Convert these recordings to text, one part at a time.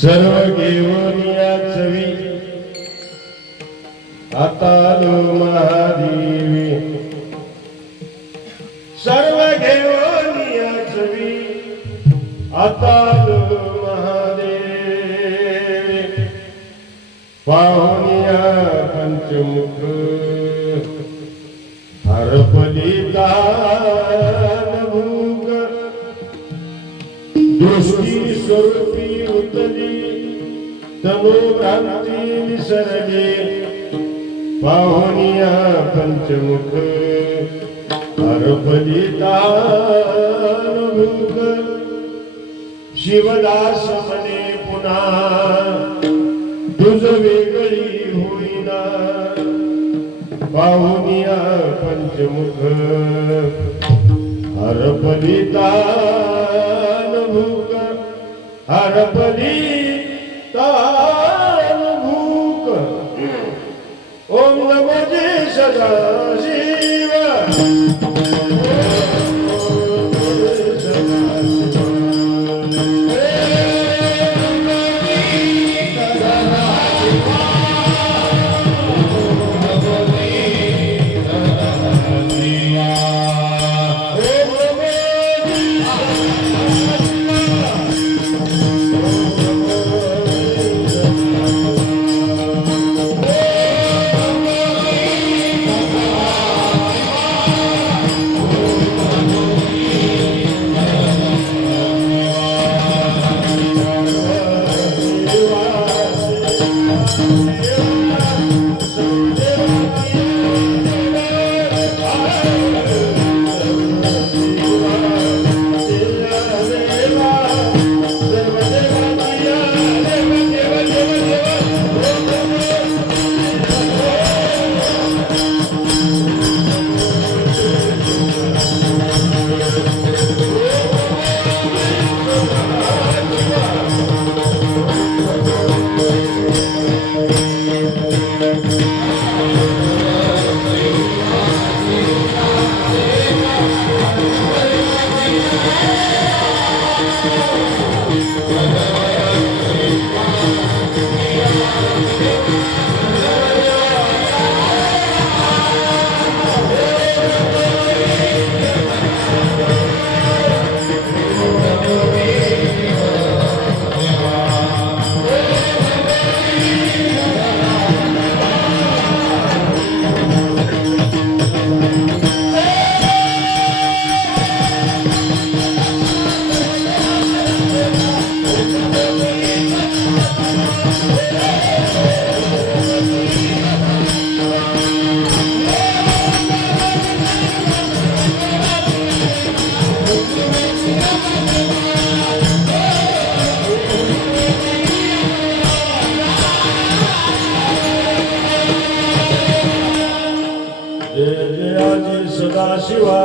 सर्व घेऊन या चवी आता महादेवी, सर्व घेऊन या चवी आता महादेवी, पाहून या पंचमुख हरपली दानभूक, दृष्टी स्वरूपी उतली तनु भ्रांती विसरली, पाहुनिया पंचमुख हरपली दानभूक, शिवदास म्हणे पुन्हा तुझ वेगळी होईना, पाहुनिया पंचमुख हरपली दानभूक, हरपली दानभूक. ओम नमो जय सदाशिव. सदाशिवा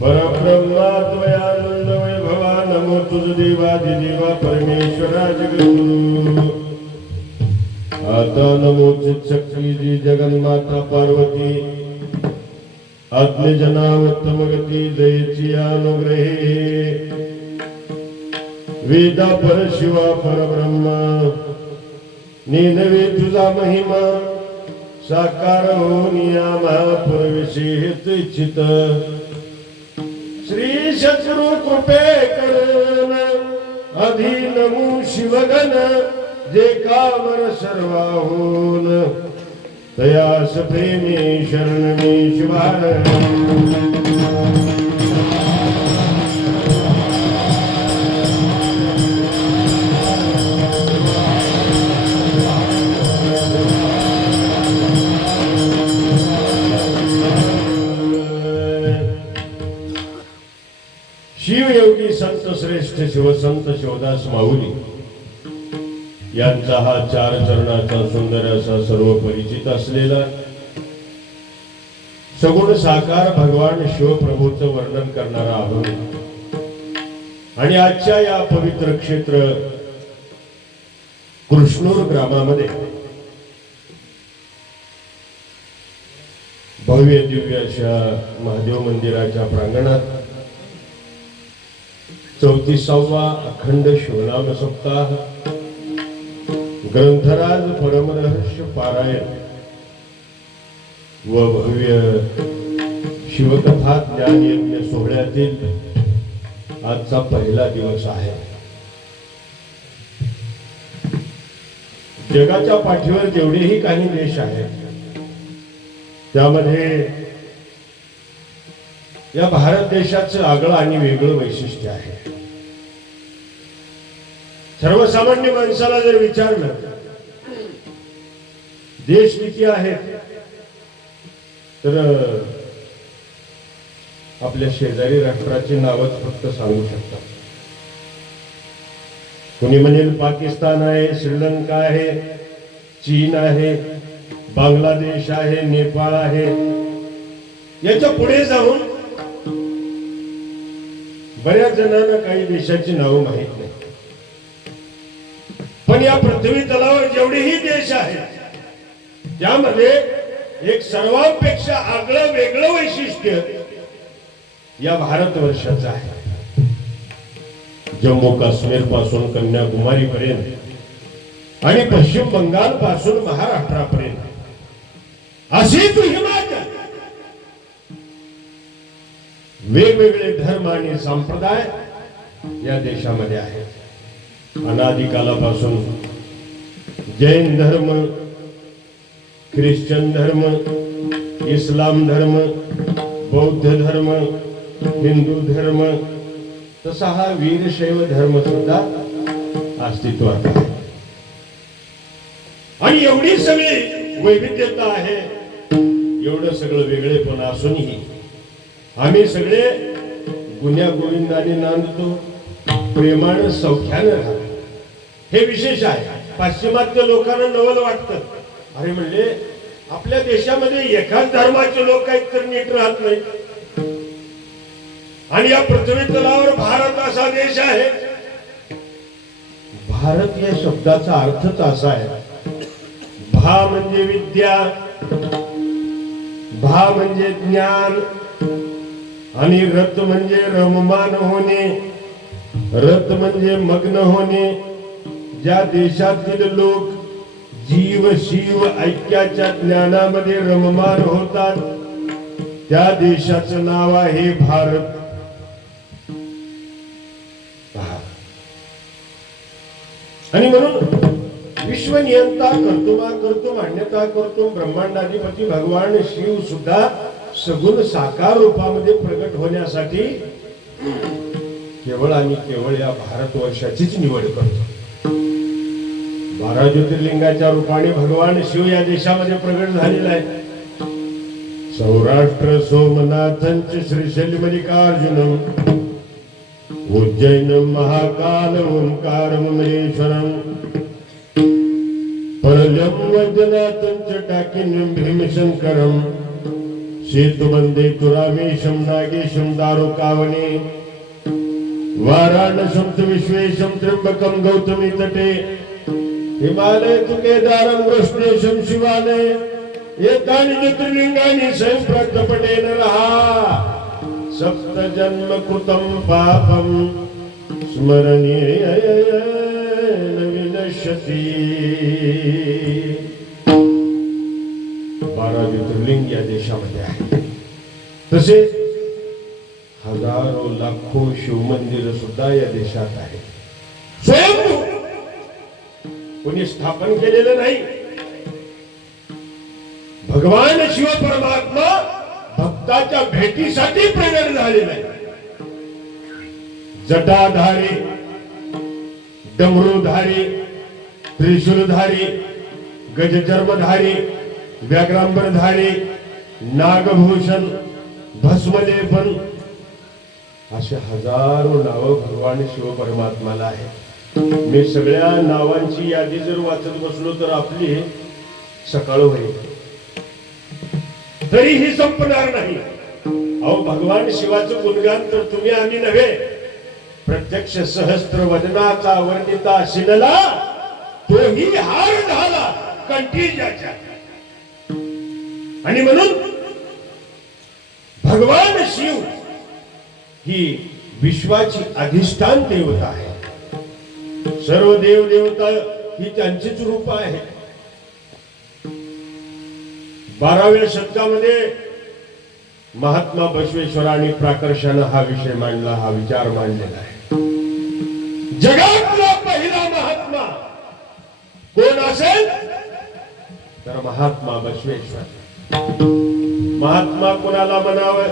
परब्रह्माद्वयानंद वैभवा, नमो तुझ देवादिदेवा परमेश्वरा जगद्गुरु. आता नमो चित्शक्ती जी जगन्माता पार्वती, आत्मजना गती दयेची अनुग्रहे, वेदा परशिवा परब्रह्मा, नेनवे तुझा महिमा साकार होनिया महापुरविषेत इच्छित. श्री शत्रु कृपे करण अधीनमु शिवगण, जे कामर सर्वाहून तयास प्रेमी शरणमी शिवार. शिवयोगी संत श्रेष्ठ शिवसंत शिवदास माऊली यांचा हा चार चरणाचा सुंदर असा सर्व परिचित असलेला सगुण साकार भगवान शिवप्रभूचं वर्णन करणारा आहोत. आणि आजच्या या पवित्र क्षेत्र कृष्णूर ग्रामामध्ये भव्य दिव्य अशा महादेव मंदिराच्या प्रांगणात 34वा अखंड शिवनाम सप्ताह ग्रंथराज परमरहस्य पारायण व भव्य शिवकथा ज्ञानयज्ञ सोहळ्यातील आजचा पहिला दिवस आहे. जगाच्या पाठीवर जेवढेही काही देश आहेत त्यामध्ये या भारत देशाचं आगळं आणि वेगळं वैशिष्ट्य आहे. सर्वसामान्य माणसाला जर विचारलं देश किती आहेत तर आपल्या शेजारी राष्ट्राची नावच फक्त सांगू शकतात. कोणी म्हणेल पाकिस्तान आहे, श्रीलंका आहे, चीन आहे, बांगलादेश आहे, नेपाळ आहे. याच्या पुढे जाऊन बऱ्याच जणांना काही देशाची नावं माहित नाही. पण या पृथ्वी तलावर जेवढेही देश आहेत त्यामध्ये एक सर्वांपेक्षा आगळं वेगळं वैशिष्ट्य या भारतवर्षाचं आहे. जम्मू काश्मीर पासून कन्याकुमारी पर्यंत आणि पश्चिम बंगाल पासून महाराष्ट्रापर्यंत अशी तू हिमाचल वेगवेगळे धर्म आणि संप्रदाय या देशामध्ये आहेत. अनादिकालापासून जैन धर्म, ख्रिश्चन धर्म, इस्लाम धर्म, बौद्ध धर्म, हिंदू धर्म, तसा हा वीरशैव धर्म सुद्धा अस्तित्वात आहे. आणि एवढी सगळी वैविध्यता आहे, एवढं सगळं वेगळेपण असूनही आम्ही सगळे गुन्ह्या गोविंदाने नांदतो, प्रेमानं सौख्यानं राहतो. हे विशेष आहे. पाश्चिमात्य लोकांना नवल वाटतं, अरे म्हणले आपल्या देशामध्ये एकाच धर्माचे लोक आहेत तर नीट राहत नाही. आणि या पृथ्वी तलावर भारत असा देश आहे. भारत या शब्दाचा अर्थच असा आहे, भा म्हणजे विद्या, भा म्हणजे ज्ञान आणि रत म्हणजे रममान होणे, रत म्हणजे मग्न होणे. ज्या देशातील लोक जीव शिव ऐक्याच्या ज्ञानामध्ये रममान होतात त्या देशाचं नाव आहे भारत. आणि म्हणून विश्वनियंता कर्तुमा कर्तुम अन्यथा कर्तुम ब्रह्मांडाधिपती भगवान शिव सुद्धा सगुण साकार रूपामध्ये प्रगट होण्यासाठी केवळ आणि केवळ या भारतवर्षाचीच निवड करतो. 12 ज्योतिर्लिंगाच्या रूपाने भगवान शिव या देशामध्ये प्रगट झालेला आहे. सौराष्ट्र सोमनाथंच श्रीशैल मल्लिकार्जुनम उज्जैन महाकाल ओंकार ममलेश्वरम परलम वैद्यनाथंच टाकिन भीमशंकरम सेतुबंदे तुरामेशम नागेशम दारुकावने वाराणसम विश्वेशम त्र्यंबकम गौतमी तटे हिमालय तु केदारम वृष्णेशम शिवालय एतानि ज्योतिर्लिंगानि संप्रज्ञपटेन रहा सप्त जन्म कृतं पापम स्मरणीय विनश्यति. 12 ज्योतिर्लिंग या देशामध्ये आहे. तसे हजारो लाखो शिवमंदिर सुद्धा या देशात आहे. स्वयंभू कोणी स्थापन केलेलं नाही. भगवान शिव परमात्मा भक्ताच्या भेटीसाठी प्रगट झालेला आहे. जटाधारी, डमरूधारी, त्रिशूलधारी, गजचर्मधारी, व्याघ्रांबरधारी, नागभूषण, भस्मलेपन असे हजारो नाव भगवान शिव परमात्माला आहेत. मी सगळ्या नावांची यादी जर वाचत बसलो तर आपली सकाळ होईल, तरीही संपणार नाही. अहो भगवान शिवाचं गुणगान तर तुम्ही आम्ही नव्हे, प्रत्यक्ष सहस्त्र वदनाचा वर्णिता शिनला तोही हार झाला कंठीजाच्या. आणि म्हणून भगवान शिव ही विश्वाची अधिष्ठान देवता आहे. सर्व देव देवता ही त्यांचीच रूप आहे. 12व्या शतकामध्ये महात्मा बसवेश्वरांनी प्राकर्षाने हा विषय मांडला, हा विचार मांडलेला आहे. जगातला पहिला महात्मा कोण असेल तर महात्मा बसवेश्वर. महात्मा कोणाला म्हणावं?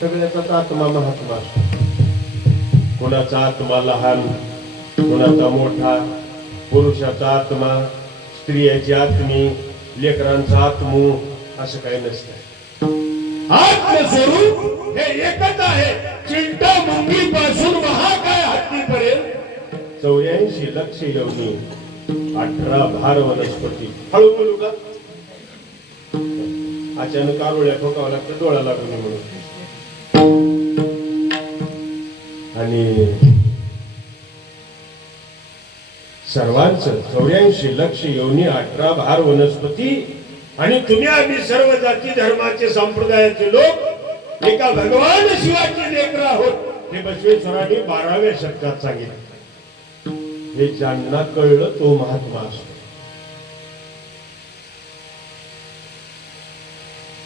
सगळ्याचाच आत्मा महात्मा असतो. कोणाचा आत्मा लहान, कोणाचा मोठा, पुरुषाचा आत्मा, स्त्रियाची आत्मी, लेकरांचा आत्मू, असं काही नसतं. आत्मस्वरूप हे एकच आहे. चिंटा मुंगी पासून महाकाय हत्तीपर्यंत 84 लक्ष योनी, 18 भार वनस्पती. हळू बोलू का? अचानक आरोळ्या ठोकावं लागतं डोळा लागू नये म्हणून. आणि सर्वांचं 84 लक्ष योनी, 18 भार वनस्पती. आणि तुम्ही आम्ही सर्व जाती धर्माचे संप्रदायाचे लोक एका भगवान शिवाची लेकरं आहोत, हे बसवेश्वरांनी 12व्या शतकात सांगितलं. हे ज्यांना कळलं तो महात्मा असतो.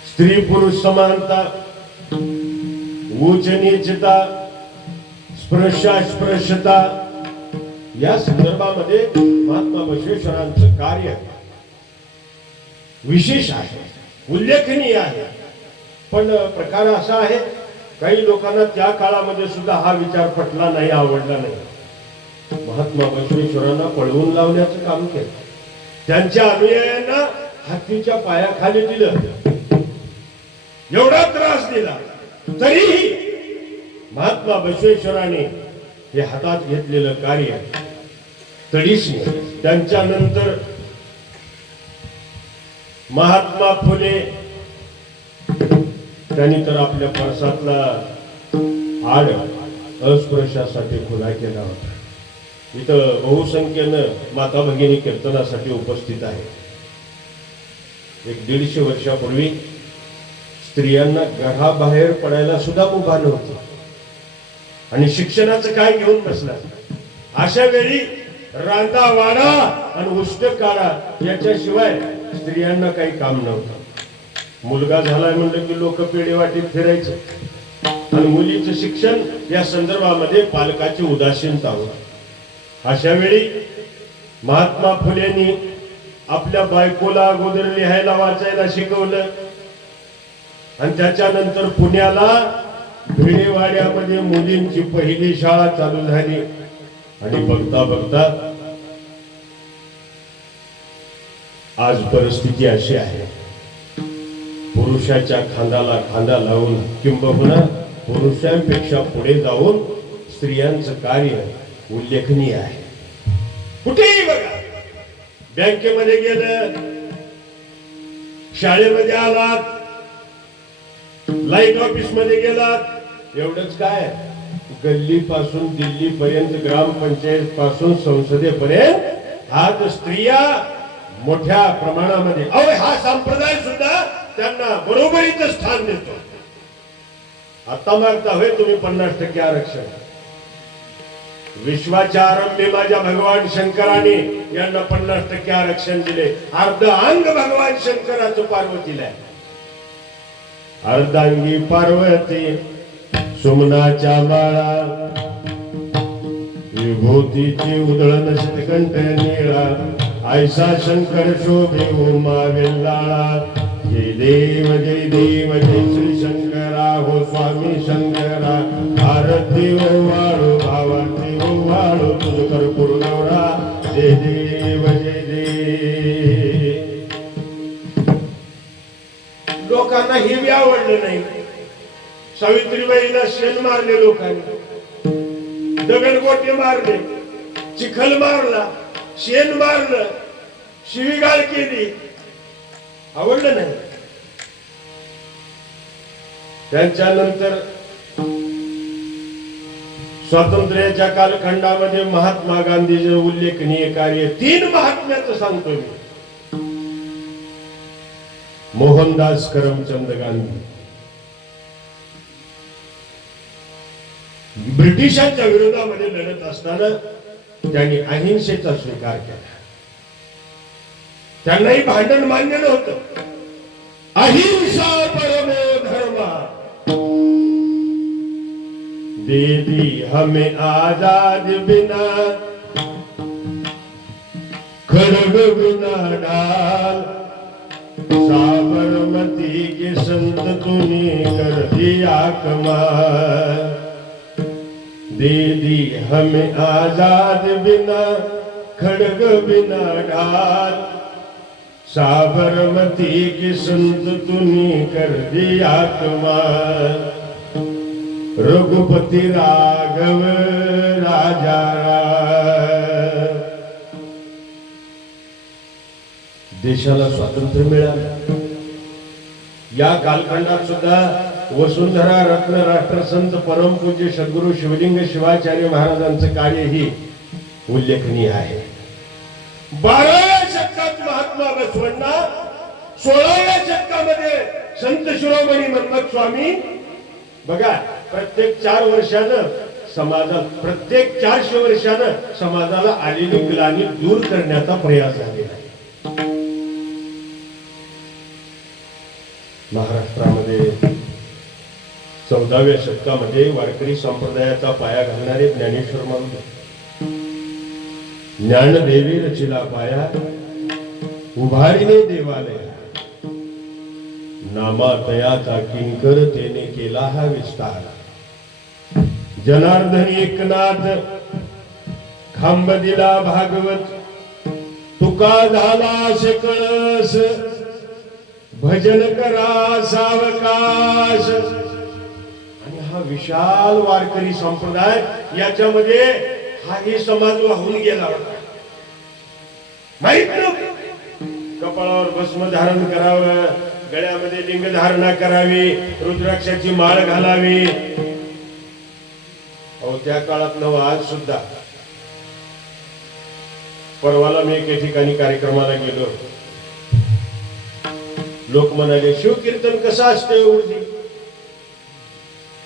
स्त्री पुरुष समानता, उच्च नीचता, स्पृश्यास्पृश्यता या संदर्भामध्ये महात्मा बसवेश्वरांचं कार्य विशेष आहे, उल्लेखनीय आहे. पण प्रकार असा आहे, काही लोकांना त्या काळामध्ये सुद्धा हा विचार पटला नाही, आवडला नाही. महात्मा बसवेश्वरांना पळवून लावण्याचं काम केलं. त्यांच्या अनुयायांना हत्तीच्या पायाखाली दिलं, एवढा त्रास दिला. तरीही महात्मा बसवेश्वरांनी हे हातात घेतलेलं कार्य तडीस नाही. त्यांच्यानंतर महात्मा फुले, त्यांनी तर आपल्या परसातला आड अस्पृश्यासाठी खुला केला होता. इथं बहुसंख्येनं माता भगिनी कीर्तनासाठी उपस्थित आहे. एक 150 वर्षापूर्वी स्त्रियांना घराबाहेर पडायला सुद्धा मुभा नव्हती. आणि शिक्षणाचं काय घेऊन बसला? अशा वेळी रांदा वाडा आणि उष्ट काढा याच्याशिवाय स्त्रियांना काही काम नव्हतं. मुलगा झालाय म्हणलं की लोक पेढे वाटीत फिरायचे. आणि मुलीचं शिक्षण या संदर्भामध्ये पालकाची उदासीनता होती. अशा वेळी महात्मा फुलेंनी आपल्या बायकोला अगोदर लिहायला वाचायला शिकवलं. आणि त्याच्यानंतर पुण्याला भिडेवाड्यामध्ये मुलींची पहिली शाळा चालू झाली. आणि बघता बघता आज परिस्थिती अशी आहे, पुरुषाच्या खांद्याला खांदा लावून किंबहुना पुरुषांपेक्षा पुढे जाऊन स्त्रियांचं कार्य उल्लेखनीय आहे. कुठेही बघा, बँकेमध्ये गेलं, शाळेमध्ये आलात, लाईट ऑफिस मध्ये गेलात, एवढंच काय, गल्ली पासून दिल्ली पर्यंत, ग्रामपंचायत पासून संसदेपर्यंत आज स्त्रिया मोठ्या प्रमाणामध्ये. अहो, हा संप्रदाय सुद्धा त्यांना बरोबरीचं स्थान देतो. आता मागता होय तुम्ही 50% आरक्षण. विश्वाच्या आरंभी माझ्या भगवान शंकराने यांना 50% आरक्षण दिले. अर्ध अंग भगवान शंकराचं पार्वतीला आहे. अर्धांगी पार्वती सुमनाच्या बाळा, विभूतीची उधळण शतकंठ निळा, ऐसा शंकर शोभे उमा वेल्लाळा. जय देव जय देव जय श्री शंकरा, हो स्वामी शंकरा. आरती ओवाळू भावाची ओवाळू, तुझ कर्पूर गौरा. जय देव जय देव. लोकांना हे बी आवडलं नाही. सावित्रीबाईला शेण मारले लोकांनी. दगडगोटे मारले, चिखल मारला, शेण मारलं, शिवीगाळ केली, आवडलं नाही. त्यांच्यानंतर स्वातंत्र्याच्या कालखंडामध्ये महात्मा गांधीचे उल्लेखनीय कार्य 3 महात्म्याचं सांगतो मी. मोहनदास करमचंद गांधी ब्रिटिशांच्या विरोधामध्ये लढत असताना त्यांनी अहिंसेचा स्वीकार केला. त्यांनाही भांडण मान्य नव्हतं. अहिंसा परमो धर्मा दे दी हमें आजाद बिना खड़ग बिना ढाल साबरमती के संत तूने कर दिया कमाल दे दी हमें आजाद बिना खड़ग बिना ढाल साबरमती के संत तूने कर दिया कमाल रघुपति राघव राजा देशाला स्वातंत्र्य मिळालं. या कालखंडात सुद्धा वसुंधरा रत्न राष्ट्रसंत परमपूज्य सद्गुरु शिवलिंग शिवाचार्य महाराजांचं कार्यही उल्लेखनीय आहे. 12व्या शतकात महात्मा बसवण्णा, 16व्या शतकामध्ये संत शिरोमणी मन्मथ स्वामी. बघा, प्रत्येक 4 वर्षानं समाजात, प्रत्येक 400 वर्षानं समाजाला आलेली ग्लानी दूर करण्याचा प्रयास झालेला आहे. महाराष्ट्रामध्ये 14व्या शतकामध्ये वारकरी संप्रदायाचा पाया घालणारे ज्ञानेश्वर माऊली. ज्ञानदेवी रचिला पाया उभारिणे देवालय नामातयाचा किंकर तेने केला हा विस्तार. जनार्दन एकनाथ खांब दिला भागवत तुका झाला से कळस भजन करा सावकाश. आणि हा विशाल वारकरी संप्रदाय, याच्यामध्ये हाही समाज वाहून गेला होता. माहित नव्हतं कपाळावर भस्म धारण करावं, गळ्यामध्ये लिंग धारणा करावी, रुद्राक्षाची माळ घालावी. अहो, त्या काळात नव्ह, आज सुद्धा. परवाला मी एके ठिकाणी कार्यक्रमाला गेलो. लोक म्हणाले, शिवकीर्तन कसं असते उर्जी?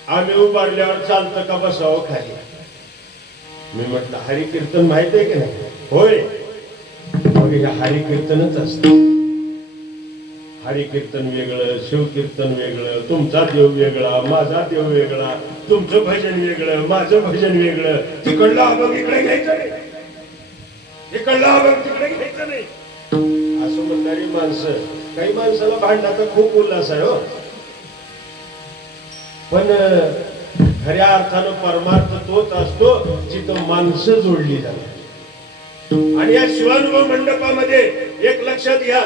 आम्ही उभारल्यावर चालतं का बसावं खाली? मी म्हटलं, हरिकीर्तन माहित आहे की नाही? होय. मग हे हरिकीर्तनच असतं. हरिकीर्तन वेगळं, शिवकीर्तन वेगळं, तुमचा देव वेगळा, माझा देव वेगळा, तुमचं भजन वेगळं, माझं भजन वेगळं. तिकडला अभंग इकडे घ्यायचं नाही, इकडला अभंग तिकडे घ्यायचं नाही, असं म्हणणारी माणसं. काही माणसाला भांडणाचा खूप उल्हास आहे हो, पण खऱ्या अर्थानं परमार्थ तोच असतो जिथं माणसं जोडली जातात. आणि या शिवानुभव मंडपामध्ये एक लक्षात घ्या,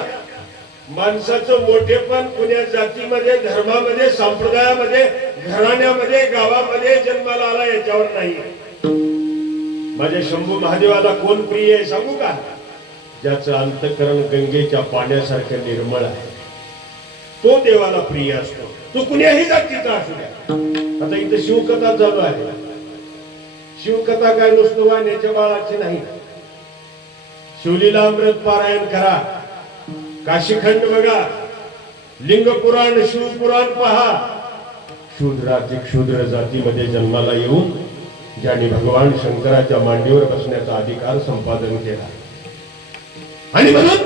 माणसाचं मोठेपण कुण्या जातीमध्ये, धर्मामध्ये, संप्रदायामध्ये, घराण्यामध्ये, गावामध्ये जन्माला आला याच्यावर नाही. माझ्या शंभू महादेवाला कोण प्रिय आहे सांगू का? ज्याचं अंतःकरण गंगेच्या पाण्यासारखं निर्मळ आहे, तो देवाला प्रिय असतो. तो कुण्याही जातीचा असू द्या. आता इथं शिवकथा चालू आहे. शिवकथा काय नुसतं वाण्याच्या बाळाची नाही. शिवलीला अमृत पारायण करा, काशीखंड बघा, लिंग पुराण, शिवपुराण पहा. शूद्रातील शूद्र जातीमध्ये जन्माला येऊन ज्यांनी भगवान शंकराच्या मांडीवर बसण्याचा अधिकार संपादन केला. आणि म्हणून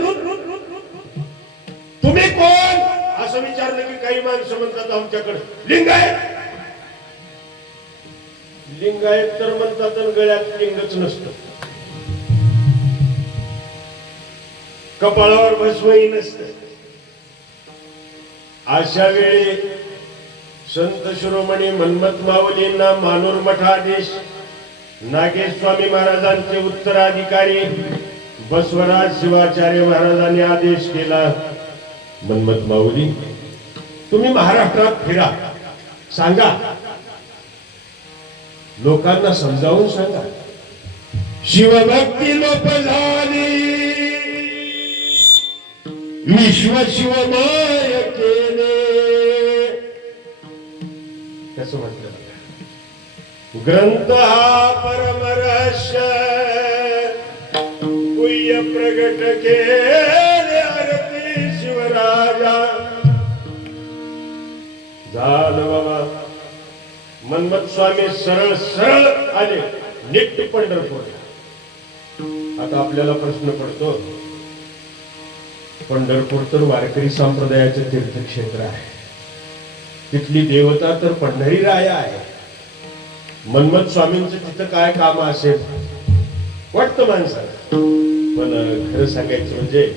तुम्ही कोण असं विचारलं की काही माणसं म्हणतात आमच्याकडे लिंगायत. लिंगायत तर म्हणतात गळ्यात लिंगच नसतं, कपाळावर भस्मही नसतं. अशा वेळी संत शिरोमणी मन्मथ माऊलींना मानूर मठाधीश नागेश स्वामी महाराजांचे उत्तराधिकारी बसवराज शिवाचार्य महाराजांनी आदेश केला, मन्मथ माऊली तुम्ही महाराष्ट्रात फिरा, सांगा लोकांना समजावून सांगा. शिवभक्ती लोप झाली, विश्व शिवमय केले. कसं म्हटलं? ग्रंथ हा परम रहस्य गुह्य प्रगट केले आरती शिवराजा. झालं बाबा. मन्मथ स्वामी सरळ सरळ आले नीट पंढरपूर. आता आपल्याला प्रश्न पडतो, पंढरपूर तर वारकरी संप्रदायाचे तीर्थक्षेत्र आहे, तिथली देवता तर पंढरी राया आहे. मन्मथ स्वामींचं तिथं काय काम असेल वाटतं माणसाला. पण खरं सांगायचं म्हणजे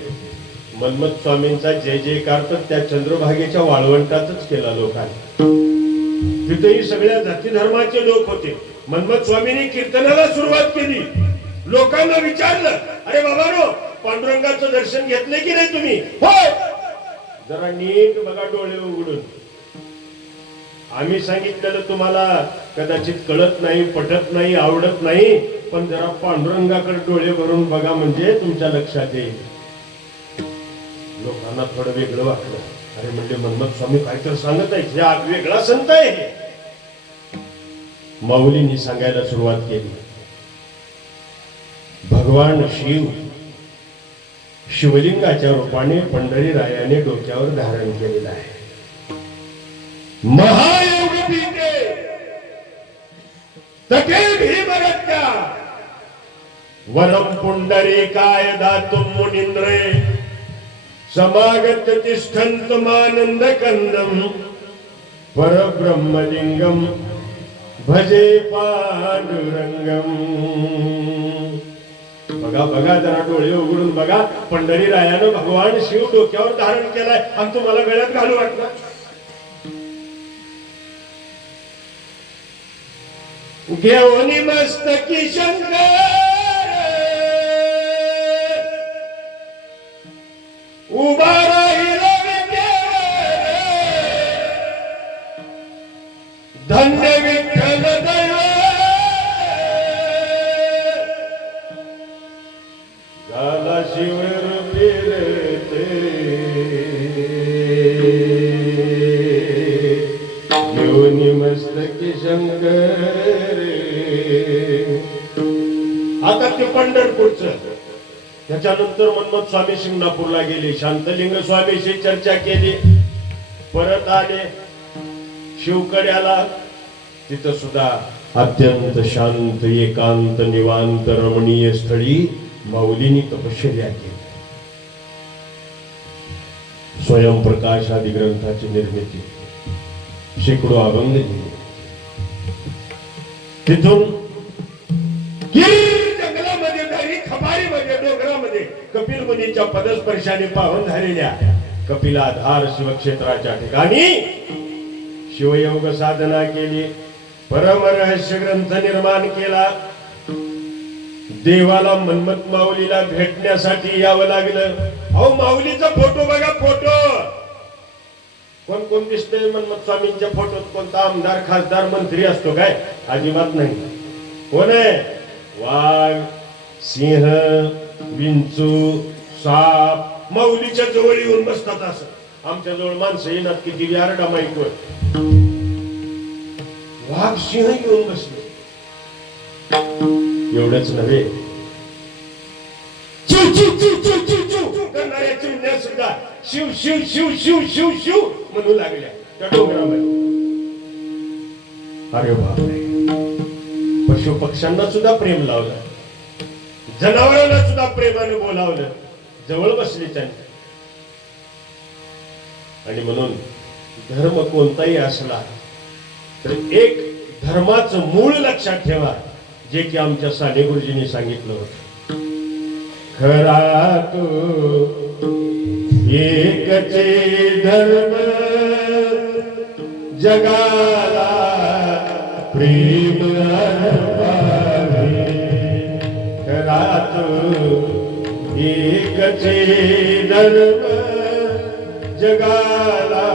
मन्मथ स्वामींचा जय जयकार तर त्या चंद्रभागेच्या वाळवंटातच केला लोकांनी. तिथेही सगळ्या जाती धर्माचे लोक होते. मन्मथ स्वामींनी कीर्तनाला सुरुवात केली. लोकांना विचारलं, अरे बाबांनो, पांडुरंगाचं दर्शन घेतले की नाही तुम्ही? हो. जरा नीट बघा डोळे उघडून. आम्ही सांगितलेलं तुम्हाला कदाचित कळत नाही, पटत नाही, आवडत नाही, पण जरा पांडुरंगाकडे डोळे भरून बघा म्हणजे तुमच्या लक्षात येईल. लोकांना थोडं वेगळं वाटलं. अरे म्हणजे मन्मथ स्वामी काहीतरी सांगत आहेत, हा वेगळा संत आहे. माऊलींनी सांगायला सुरुवात केली. भगवान शिव शिवलिंगाच्या रूपाने पंढरी रायाने डोक्यावर धारण केलेला आहे. महायोग पीठे तटे भीमरत्या वरम पुंडरीकाय दातुम मुनींद्रे समागत तिष्ठन्तमानंद कंदम परब्रह्मलिंगम भजे पांडुरंगम. बघा बघा, जरा डोळे उघडून बघा. पंढरी रायानं भगवान शिव डोक्यावर धारण केलाय आणि तुम्हाला गळ्यात घालू वाटला? घेऊनी मस्तकी शंकर उभा राहिला विद्येवर, धन्य विठ्ठल दैव झाला शिवर फिरते. घेऊनी मस्तकी शंकर. आता ते पंढरपूरचं. त्याच्यानंतर मन्मथ स्वामी शिंगणापूरला गेले, शांतलिंग स्वामीशी चर्चा केली, परत आले शिवकड्याला. तिथं सुद्धा अत्यंत शांत एकांत निवांत रमणीय स्थळी माऊलींनी तपश्चर्या केली. स्वयंप्रकाश आदी ग्रंथाची निर्मिती, शेकडो अभंग लिहिले. तिथून जंगलामध्ये घरी खपारीमध्ये डोंगरामध्ये कपिल मुनीच्या पदस्पर्शाने पावन झालेल्या कपिलाधार शिवक्षेत्राच्या ठिकाणी शिवयोग साधना केली. परम रहस्य ग्रंथ निर्माण केला. देवाला मन्मथ माऊलीला भेटण्यासाठी यावं लागलं. अहो माऊलीचा फोटो बघा, फोटो. कोण कोण दिसतंय मन्मथ स्वामींच्या फोटोत? कोणता आमदार, खासदार, मंत्री असतो काय? अजिबात नाही. कोण आहे? वाघ, सिंह, विंचू, साप माऊलीच्या जवळ येऊन बसतात. असं आमच्या जवळ माणसं येणार किती यारडा माईकवर. वाघ, सिंह येऊन बसले. एवढंच नव्हे, चिव चिव चिव चिव चिव चिव करणाऱ्या चिमण्या सुद्धा शिव शिव शिव शिव शिव शिव म्हणू लागल्या त्या डोंगरामध्ये. अरे बापरे. पशु पक्ष्यांना सुद्धा प्रेम लावलं, जनावरांना सुद्धा प्रेमाने बोलावलं, जवळ बसले त्यांनी. आणि म्हणून धर्म कोणताही असला तर एक धर्माचं मूळ लक्षात ठेवा, जे की आमच्या साने गुरुजींनी सांगितलं होतं. खरा तो एकचे धर्म जगाला प्रेम अर्पावे. खरा तो एकचे धर्म जगाला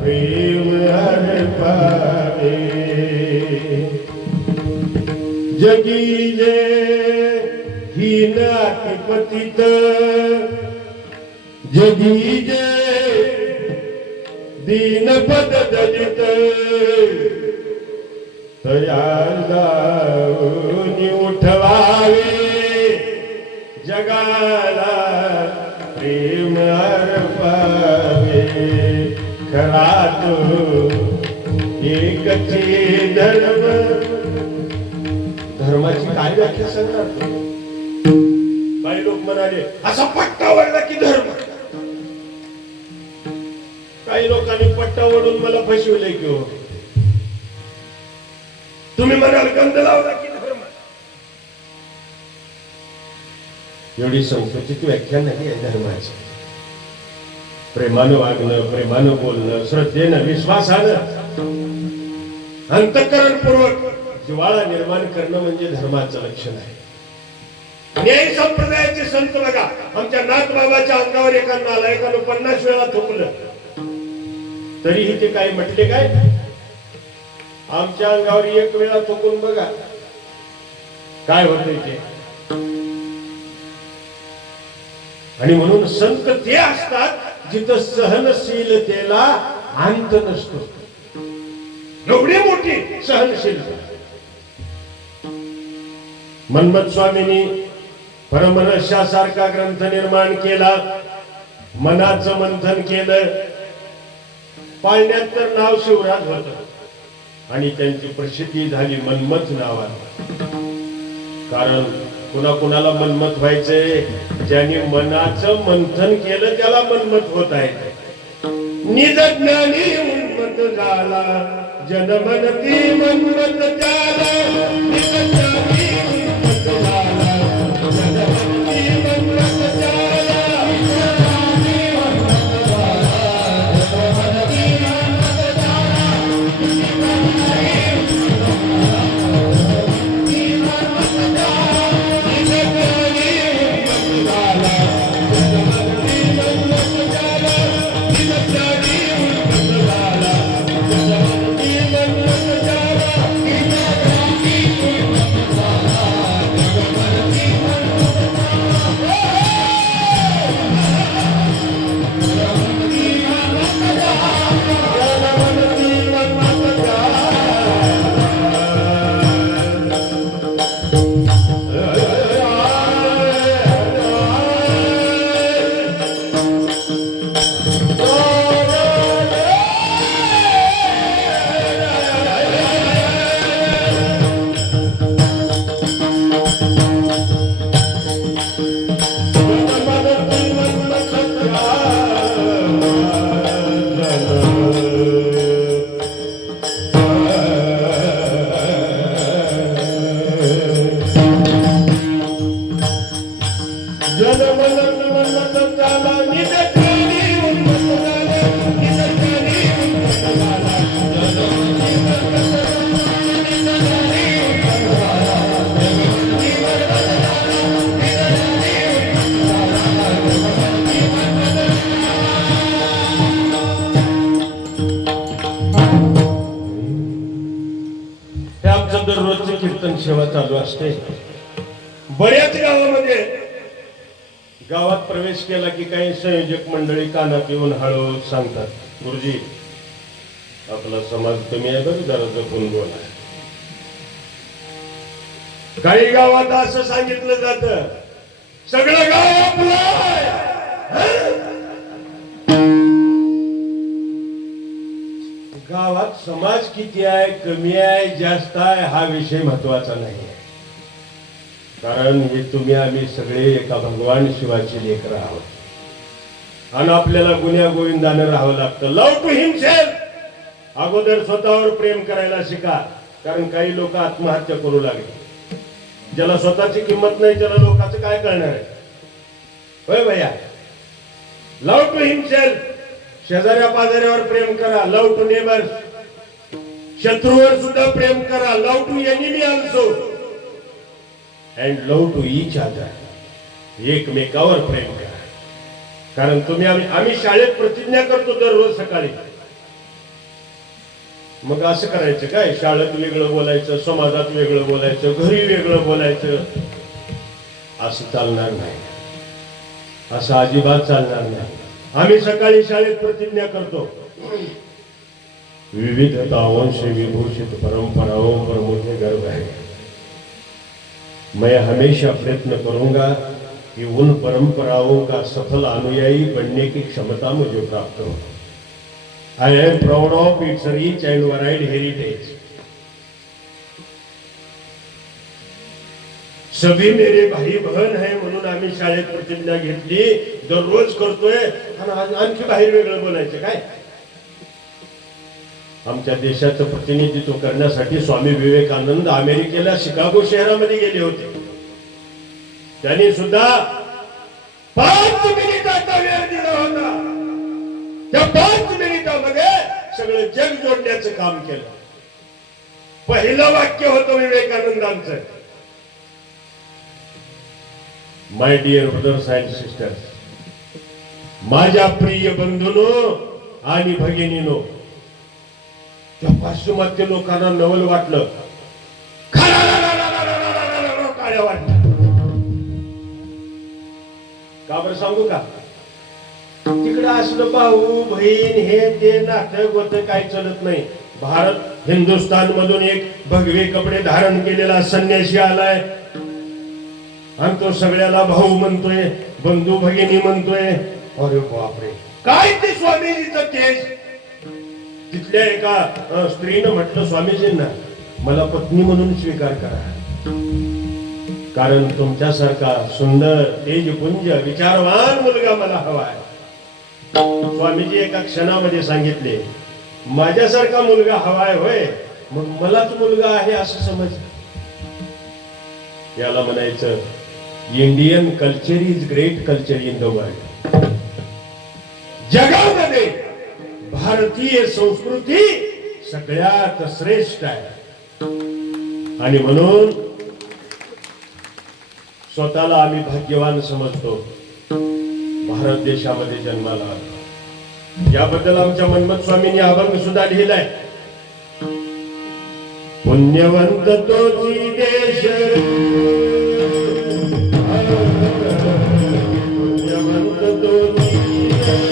प्रेम अर्पावे. जगी जे हीन अतिपतित जगी जे दीनपद दलित तया जाऊनी उठवावे जगाला प्रेम अर्पावे खरा तो एकचे धर्म धर्माची काय व्याख्या सांगणार काही लोक म्हणाले असा पट्टा वळला की धर्म काही लोकांनी पट्टा ओढून मला फसविले की हो तुम्ही म्हणाल गंध लावला की धर्म एवढी संकुचित व्याख्या नाही आहे धर्माची प्रेमानं वागणं प्रेमानं बोलणं श्रद्धेनं विश्वासानं अंतःकरणपूर्वक जिव्हाळा निर्माण करणं म्हणजे धर्माचं लक्षण आहे न्याय संप्रदायाचे संत बघा आमच्या नाथबाबाच्या अंगावर एका नालायकानं 50 वेळा थुकलं तरीही ते काय म्हटले काय आमच्या अंगावर 1 वेळा थुकून बघा काय होतंय ते आणि म्हणून संत ते असतात जिथं सहनशीलतेला अंत नसतो एवढी मोठी सहनशीलता मन्मथ स्वामींनी परमनस्यासारखा ग्रंथ निर्माण केला मनाचं मंथन केलं पाळण्यात तर नाव शिवराज होत आणि त्यांची प्रसिद्धी झाली मन्मथ नावाने कारण कुणाकुणाला मन्मथ व्हायचंय ज्यांनी मनाचं मंथन केलं त्याला मन्मथ होत आहे निजज्ञानी उन्मत झाला जनमनती मन्मथ झाला निजज्ञानी उन्मत झाला जनमनती मन्मथ झाला दररोजचे कीर्तन सेवा चालू असते बऱ्याच गावामध्ये गावात प्रवेश केला की काही संयोजक मंडळी कानात येऊन हळू सांगतात गुरुजी आपला समाज कमी आहे बरं जरा जपून बोला काही गावात असं सांगितलं जातं सगळं गाव आपलं आहे गावात समाज किती आहे कमी आहे जास्त आहे हा विषय महत्वाचा नाही कारण हे तुम्ही आम्ही सगळे एका भगवान शिवाचे लेकर आहोत आणि आपल्याला गुन्ह्या गोविंदाने राहावं लागतं लव टू हिमसेल्फ अगोदर स्वतःवर प्रेम करायला शिका कारण काही लोक आत्महत्या करू लागले ज्याला स्वतःची किंमत नाही त्याला लोकांचं काय करणार आहे होय भैया लव टू हिमसेल्फ शेजाऱ्या पाजाऱ्यावर प्रेम करा लव टू नेबर्स शत्रूवर सुद्धा प्रेम करा love to enemy also and love to each other एकमेकावर प्रेम करा कारण तुम्ही आम्ही शाळेत प्रतिज्ञा करतो दररोज सकाळी मग असं करायचं काय? शाळेत वेगळं बोलायचं, समाजात वेगळं बोलायचं, घरी वेगळं बोलायचं, असं चालणार नाही. असं अजिबात चालणार नाही. आम्ही सकाळी शाळेत प्रतिज्ञा करतो, विविधताओं से विभूषित परंपराओं पर मुझे गर्व है. मैं हमेशा प्रयत्न करूंगा कि उन परंपराओं का सफल अनुयायी बनने की क्षमता मुझे प्राप्त हो. I am proud of its rich and varied heritage. सभी मेरे भाई बहन है म्हणून आम्ही शाळेत प्रतिज्ञा घेतली, दररोज करतोय. आणि आणखी बाहेर वेगळं बोलायचं काय? आमच्या देशाचं प्रतिनिधित्व करण्यासाठी स्वामी विवेकानंद अमेरिकेला शिकागो शहरामध्ये गेले होते. त्यांनी सुद्धा 5 मिनिटाचा वेळ दिला होता. त्या 5 मिनिटामध्ये सगळं जग जोडण्याचं काम केलं. पहिलं वाक्य होतं विवेकानंदांचं, my dear brothers and sisters, माझ्या प्रिय बंधूंनो आणि भगिनीनो. त्या पाश्चिमात्य लोकांना नवल वाटलं, काळ्या वाटलं. का बरं सांगू का? तिकडं असलं भाऊ बहीण हे ते नाटक होतं, काही चलत नाही. भारत हिंदुस्थान मधून एक भगवे कपडे धारण केलेला संन्यासी आलाय आणि तो सगळ्याला भाऊ म्हणतोय, बंधू भगिनी म्हणतोय. अरे बापरे, काय ते स्वामीजीचं केस. तिथल्या एका स्त्रीनं म्हटलं स्वामीजींना, मला पत्नी म्हणून स्वीकार करा, कारण तुमच्यासारखा सुंदर तेजपुंज विचारवान मुलगा मला हवाय. स्वामीजी एका क्षणामध्ये सांगितले, माझ्यासारखा मुलगा हवाय होय, मग मलाच मुलगा आहे असं समज. याला म्हणायचं Indian culture is great culture in the world. जगामध्ये भारतीय संस्कृती सगळ्यात श्रेष्ठ आहे. आणि म्हणून स्वतःला आम्ही भाग्यवान समजतो भारत देशामध्ये जन्माला आलो. याबद्दल आमच्या मनमत स्वामींनी अभंग सुद्धा लिहिलाय, पुण्यवंत तोची देश, पुण्यवंत तोची देश,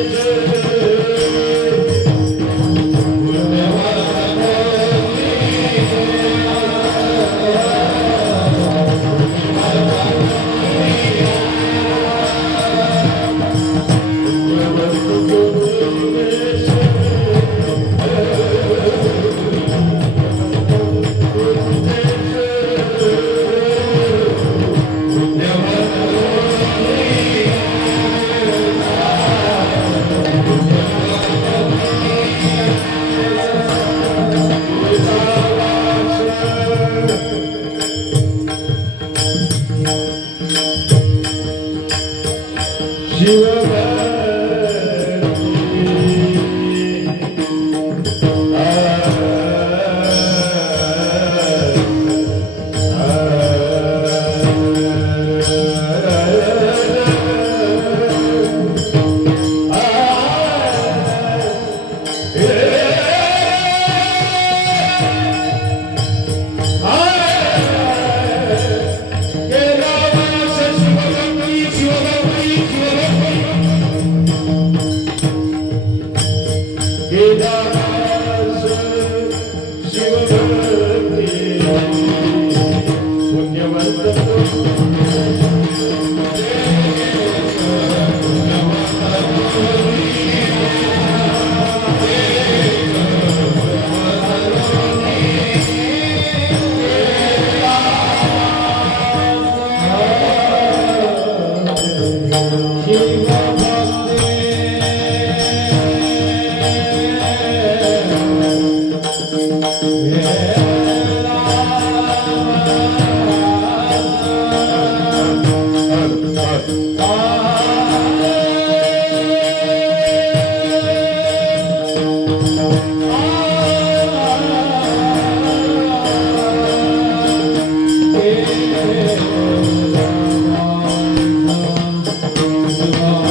Oh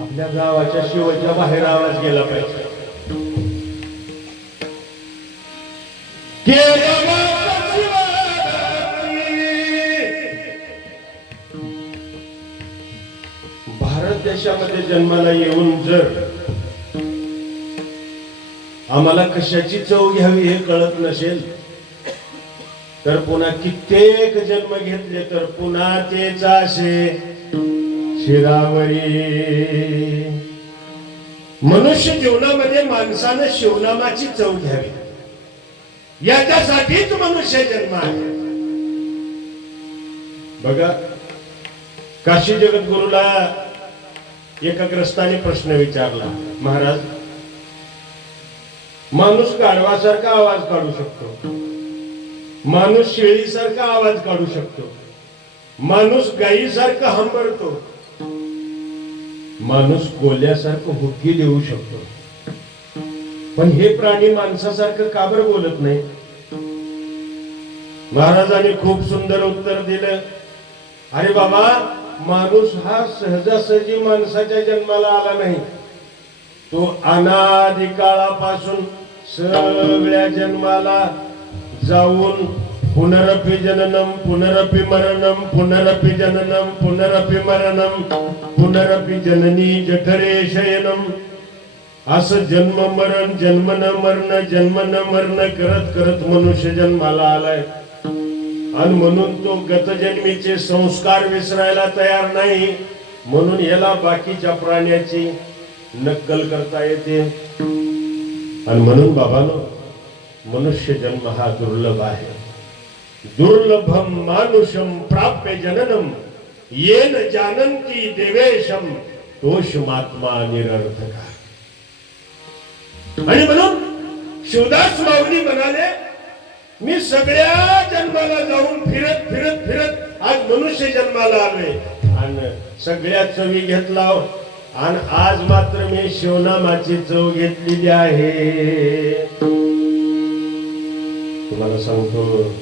आपल्या गावाच्या शिवाच्या बाहेर आवाज गेला पाहिजे. भारत देशामध्ये जन्माला येऊन जर आम्हाला कशाची चव घ्यावी हे कळत नसेल तर पुन्हा कित्येक जन्म घेतले तर पुन्हा तेच असे शिरावरी. मनुष्य जीवनामध्ये माणसानं शिवनामाची चव घ्यावी याच्यासाठीच मनुष्य जन्म आहे. बघा, काशी जगद्गुरूला एका ग्रस्ताने प्रश्न विचारला, महाराज, माणूस गाढवासारखा आवाज काढू शकतो, माणूस शेळीसारखा आवाज काढू शकतो, माणूस गायीसारखा हंबरतो, माणूस कोल्यासारखं हुक्की देऊ शकतो, पण हे प्राणी माणसासारखं का बरं बोलत नाही? महाराजांनी खूप सुंदर उत्तर दिलं. अरे बाबा, माणूस हा सहजासहजी माणसाच्या जन्माला आला नाही. तो अनादि काळापासून सगळ्या जन्माला जाऊन पुनरपि जननम पुनरपि मरणम पुनरपि जननम पुनरपि मरणम पुनरपि जननी जठरे शयनम असं जन्म मरण जन्म न मरण करत करत मनुष्य जन्माला आलाय. आणि म्हणून तो गतजन्मीचे संस्कार विसरायला तयार नाही. म्हणून याला बाकीच्या प्राण्याची नक्कल करता येते. आणि म्हणून बाबांनो, मनुष्य जन्म हा दुर्लभ आहे. दुर्लभम मानुषम प्राप्य जननम येन जानन्ति देवेशम दोषमात्मा निरर्थका. आणि म्हणून शिवदास माऊली म्हणाले, मी सगळ्या जन्माला जाऊन फिरत फिरत फिरत आज मनुष्य जन्माला आलोय आणि सगळ्या चवी घेतला आणि आज मात्र मी शिवनामाची चव घेतलेली आहे. तुम्हाला सांगतो,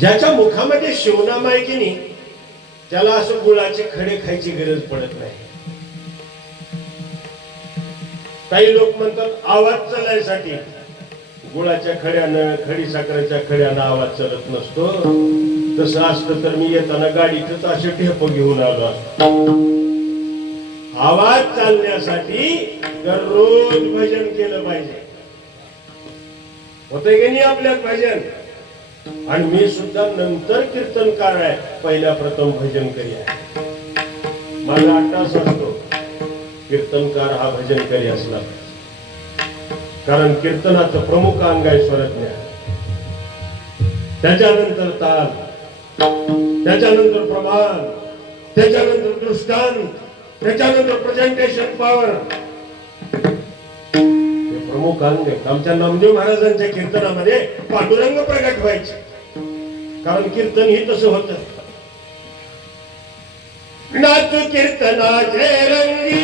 ज्याच्या मुखामध्ये शिवनाम आहे की नाही त्याला असं गुळाचे खडे खायची गरज पडत नाही. काही लोक म्हणतात आवाज चलायसाठी गुळाच्या खड्यानं खडी साखरेच्या खड्यानं आवाज चलत नसतो. तसं असतं तर मी येताना गाडीतच असे ठेप घेऊन आलो असतो. आवाज चालण्यासाठी दररोज भजन केलं पाहिजे. होतंय की नाही आपल्यात भजन? आणि मी सुद्धा नंतर कीर्तनकार आहे, पहिल्या प्रथम भजन करी आहे. माझा अट्टास असतो कीर्तनकार हा भजन करी असला, कारण कीर्तनाचं प्रमुख अंग आहे स्वरज्ञ, त्याच्यानंतर ताल, त्याच्यानंतर प्रमाण, त्याच्यानंतर दृष्टांत, त्याच्यानंतर प्रेझेंटेशन पॉवर. हे प्रमुख अंग आहे. आमच्या नामदेव महाराजांच्या कीर्तनामध्ये पांडुरंग प्रगट व्हायचे, कारण कीर्तन ही तसं होतं. नाच कीर्तनाचे रंगी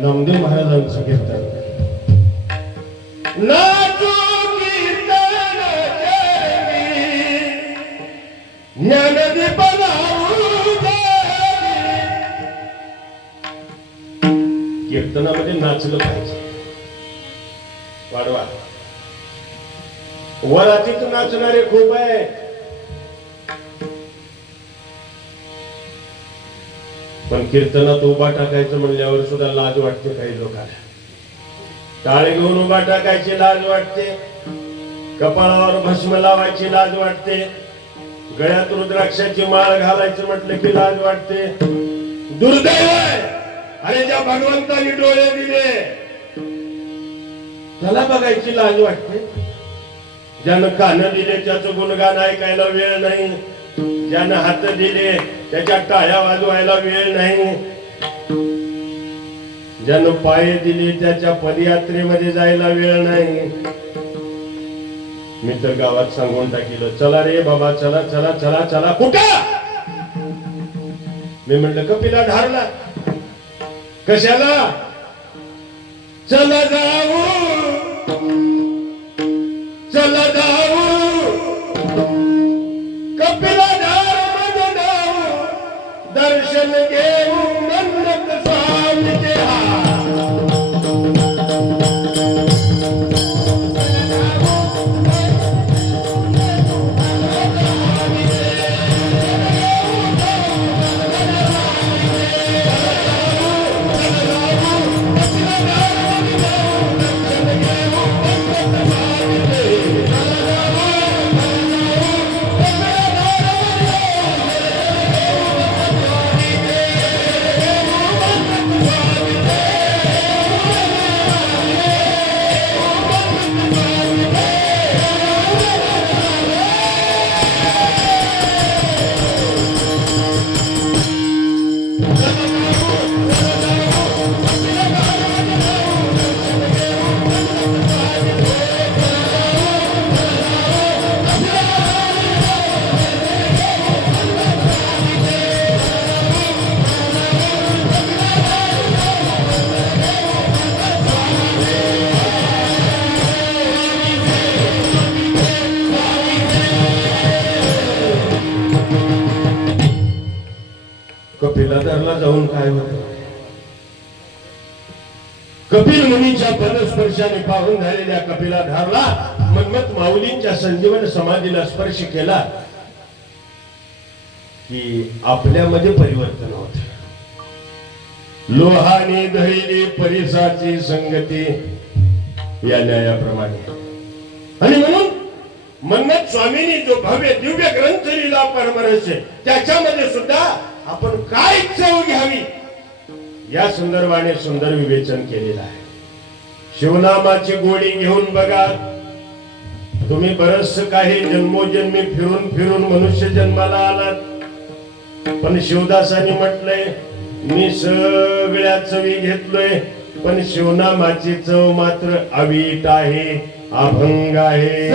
नामदेव महाराजांचं कीर्तन नाचो कीर्तन ज्ञानदीप कीर्तनामध्ये नाचलं पाहिजे. वाढवा वरातीत नाचणारे खूप आहे. पण कीर्तनात उभा टाकायचं म्हणल्यावर सुद्धा लाज वाटते काही लोकांना. टाळे घेऊन उभा टाकायची लाज वाटते, कपाळावर भस्म लावायची लाज वाटते, गळ्यात रुद्राक्षाची माळ घालायचं म्हटलं की लाज वाटते. दुर्दैव आहे. अरे ज्या भगवंतानी डोळे दिले त्याला बघायची लाज वाटते. ज्यानं कान दिले त्याचं गुणगान ऐकायला वेळ नाही. ज्यानं हात दिले त्याच्या टाळ्या वाजवायला वेळ नाही. ज्यानं पाय दिले त्याच्या पदयात्रेमध्ये जायला वेळ नाही. मी तर गावात सांगून टाकिलं, चला रे बाबा, चला चला चला चला. कुठं? मी म्हटलं कपिला धारला. कशाला? चला जाऊ, चला जाऊ कपिला दर्शन घेऊ मन्नत स्वामीचे. कपिलाधारला जाऊन काय होतं? कपिल मुनीच्या पदस्पर्शाने पाहून झालेल्या कपिलाधारला मन्मथ माऊलींच्या संजीवन समाधीला स्पर्श केला की आपल्यामध्ये परिवर्तन होत. लोहाने धरली परिसाची संगती या न्यायाप्रमाणे. आणि म्हणून मन्मथ स्वामींनी जो भव्य दिव्य ग्रंथ लिहिला परमरहस्य, त्याच्यामध्ये सुद्धा आपण काय चव घ्यावी या संदर्भाने सुंदर विवेचन केलेलं आहे. शिवनामाची गोडी घेऊन बघा. तुम्ही बरंच काही जन्मोजन्मी फिरून फिरून मनुष्य जन्माला आलात, पण शिवदासांनी म्हटलंय मी सगळ्या चवी घेतलोय, पण शिवनामाची चव मात्र अवीट आहे, अभंग आहे.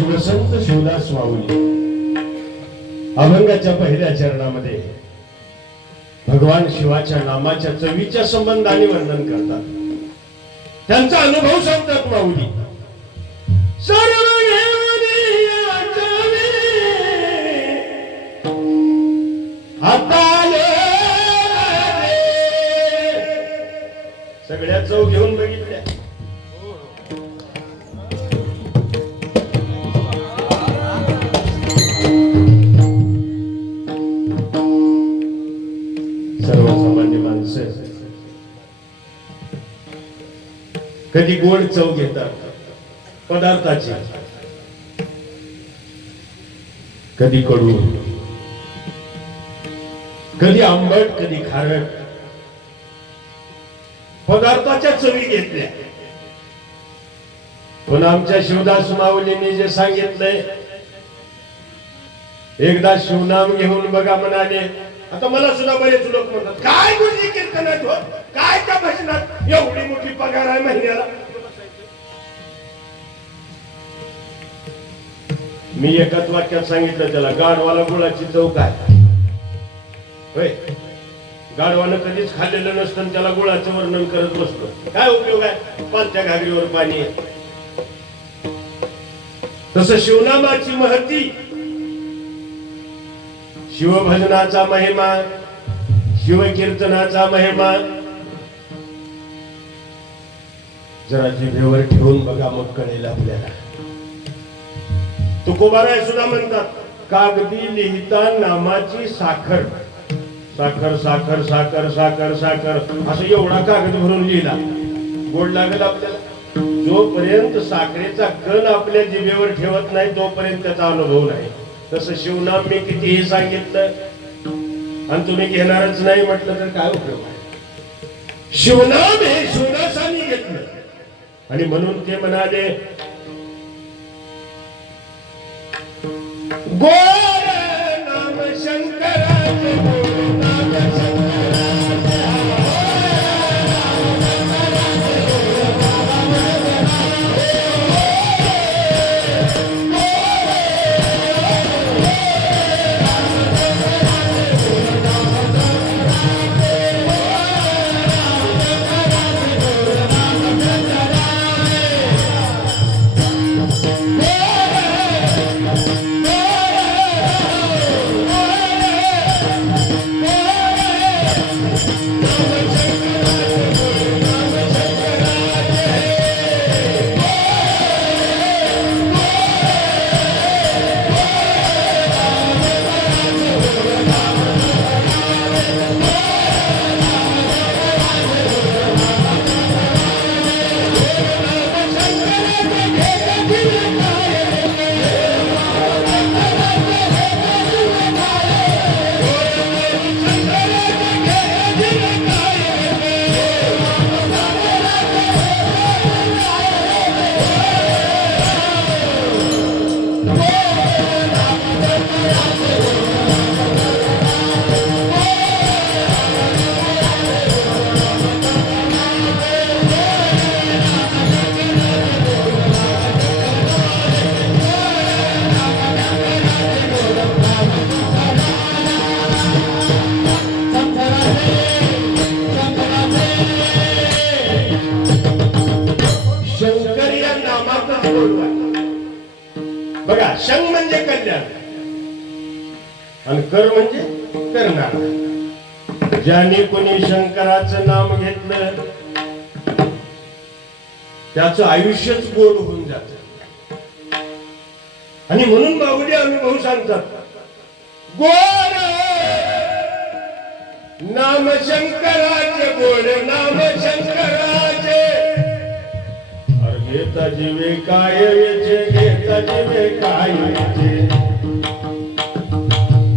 शिवसंत शिवदास माऊली अभंगाच्या पहिल्या चरणामध्ये भगवान शिवाच्या नामाच्या चवीच्या संबंधाने वर्णन करतात. त्यांचा अनुभव सांगतात माऊली. सर्व सगळ्या चव घेऊन बघितल्या. सर्वसामान्य माणसं कधी गोड चव घेतात पदार्थाची, कधी कडू, कधी आंबट, कधी खारट. पदार्थाच्या चवी घेतल्या. पण आमच्या शिवदास माऊलींनी जे सांगितलंय, एकदा शिवनाम घेऊन बघा म्हणाले. आता मला सुद्धा बरेच लोक म्हणतात काय गुरुजी कीर्तनात हो, काय त्या भजनात एवढी मोठी पगार आहे महिन्याला. मी एकाच वाक्यात सांगितलं त्याला, गाढवाला गुळाची चव काय होय. गाढवानं कधीच खाल्लेलं नसतं, त्याला गुळाचं वर्णन करत बसतो. काय उपयोग आहे, पालत्या घागरीवर पाणी आहे. तसं शिवनामाची महती, शिवभजनाचा महिमा, शिवकीर्तनाचा महिमा जरा जिभेवर ठेवून बघा, मग कळेल आपल्याला. तुकोबाराय सुद्धा म्हणतात, कागदी लिहिता नामाची साखर साखर साखर साखर साखर साखर असं एवढा कागद भरून लिहिला. गोड लागेल आपल्याला. जोपर्यंत साखरेचा कण आपल्या जिभेवर ठेवत नाही तोपर्यंत त्याचा अनुभव नाही. तसं शिवनाम मी कितीही सांगितलं आणि तुम्ही घेणारच नाही म्हटलं तर काय उपयोग आहे. शिवनाम हे शिवदासांनी घेतलं आणि म्हणून ते म्हणाले गोड नाम शंकराचे, गोड नाम शंकराचे. बघा, शंग म्हणजे कल्याण आणि कर म्हणजे करणार. ज्याने कोणी शंकराचं नाम घेतलं त्याचं आयुष्यच गोड होऊन जात. आणि म्हणून माऊली अनुभव सांगतात गोड नाम शंकराचे, गोड नाम शंकराचे. घेता जीवे काय येचे, घेता जीवे काय येचे,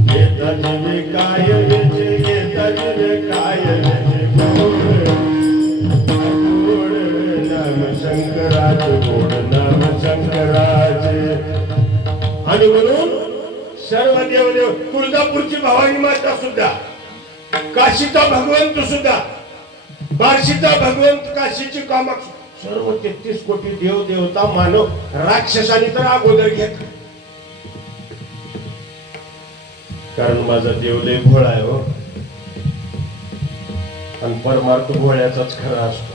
घेता जीवे काय येचे, घेता जीवे काय येचे. गोड नाम शंकराचे, गोड नाम शंकराचे. आणि म्हणून सर्व देवदेव, तुळजापूरची भवानी माता सुद्धा, काशीचा भगवंत सुद्धा, बार्शीचा भगवंत, काशीची कामाक्षी, सर्व 33 कोटी देव देवता मानव राक्षसांनी तर अगोदर घेत. कारण माझा देव लय भोळा आहे हो, आणि परमार्थ भोळ्याचाच खरा असतो.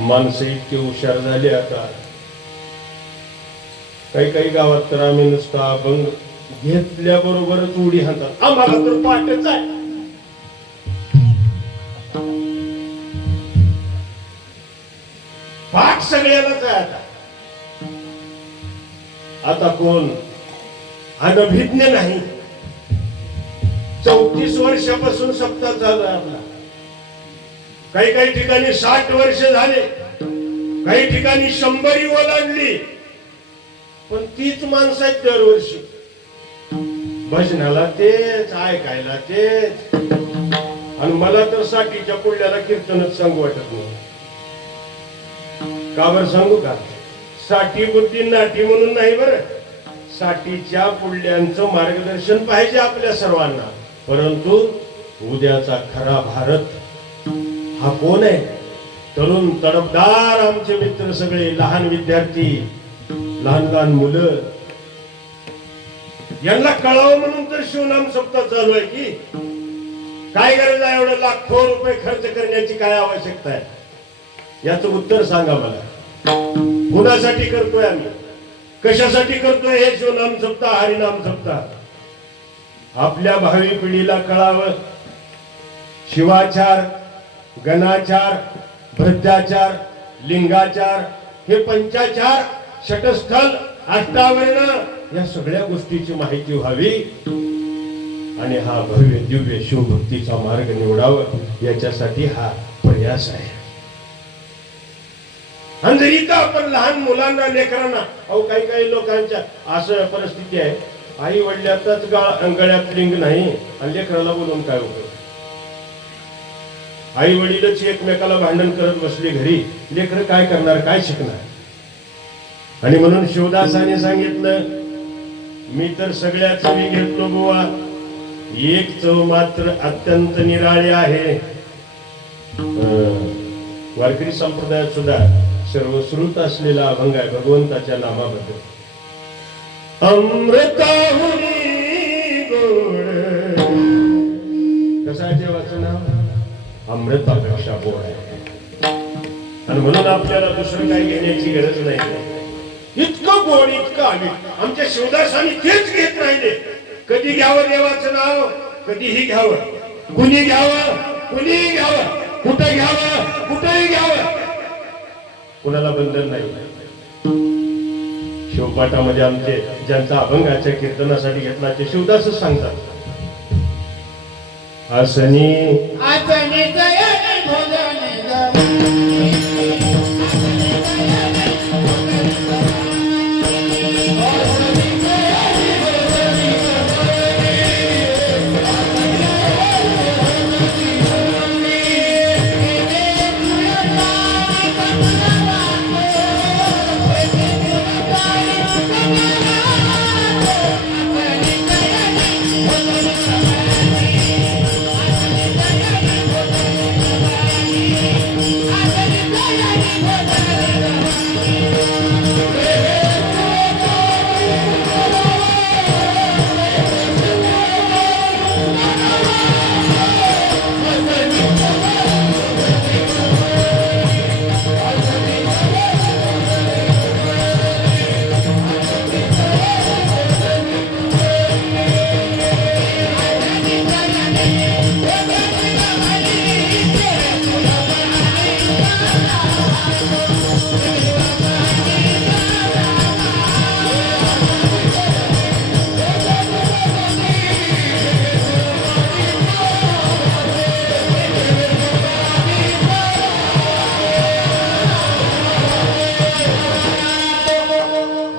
माणसं इतकी हुशार झाली आता. काही काही गावात तर आम्ही नुसता अभंग घेतल्याबरोबरच उडी हाणतात. आम्हाला तर पाठच आहे. पाठ सगळ्यालाच आहे आता. आता कोण अनभिज्ञ नाही. 34 वर्षापासून सप्ताह चालू आहे आपला. काही काही ठिकाणी 60 वर्ष झाले, काही ठिकाणी 100 ओलांडली. पण तीच माणसं आहेत दरवर्षी. भजनाला तेच, ऐकायला तेच. आणि मला तर साठीच्या पुढल्याला कीर्तनच सांगू वाटत नाही. का बरं सांगू का? साठी बुद्धी नाटी म्हणून नाही बरं. साठीच्या पुढल्यांचं मार्गदर्शन पाहिजे आपल्या सर्वांना. परंतु उद्याचा खरा भारत हा कोण आहे? तरुण तडफदार आमचे मित्र सगळे, लहान विद्यार्थी, लहान लहान मुलं. यांना कळावं म्हणून तर शिवनाम सप्ताह चालू आहे की. काय गरज आहे एवढं लाखो रुपये खर्च करण्याची? काय आवश्यकता आहे? याचं उत्तर सांगा मला. कुणासाठी करतोय आम्ही? कशासाठी करतोय हे शिवनाम सप्ताह, हरिनाम सप्ताह? आपल्या भावी पिढीला कळावं शिवाचार, गणाचार, भ्रष्टाचार, लिंगाचार, हे पंचाचार, षटस्थल, अष्टावर्ण, या सगळ्या गोष्टीची माहिती व्हावी. आणि हा भव्य दिव्य शिवभक्तीचा मार्ग निवडावा याच्यासाठी हा प्रयास आहे. आणि जरी तर आपण लहान मुलांना लेकरांना अहो काही लोकांच्या असं परिस्थिती आहे, आई वडिलातच गळ्यात लिंग नाही आणि लेकराला बोलून काय उपयोग. आई वडीलच एकमेकाला भांडण करत बसले घरी, लेकर काय करणार, काय शिकणार. आणि म्हणून शिवदासाने सांगितलं, मी तर सगळ्या चवी घेतलो बुवा, एक चव मात्र अत्यंत निराळी आहे. वारकरी संप्रदायात सुद्धा सर्वश्रुत असलेला अभंग आहे भगवंताच्या नामाबद्दल. अमृताहुनी गोड, कसं आहे देवाचं नाव, अमृतापेक्षा गोड आहे. आणि म्हणून आपल्याला दुसरं काही घेण्याची गरज नाही. इतकं गोड, इतकं अमित आमच्या शिवदासांनी तेच घेत राहिले. कधी घ्यावं देवाचं नाव, कधीही घ्यावं, कुणी घ्यावं, कुणीही घ्यावं, कुठं घ्यावं, कुठंही घ्यावं, कुणाला बंधन नाही. शिवपाठामध्ये आमचे ज्यांचा अभंगाच्या कीर्तनासाठी घेतला ते शिवदासच सांगतात, आसनी आसनी जयनी भोजनी गणी,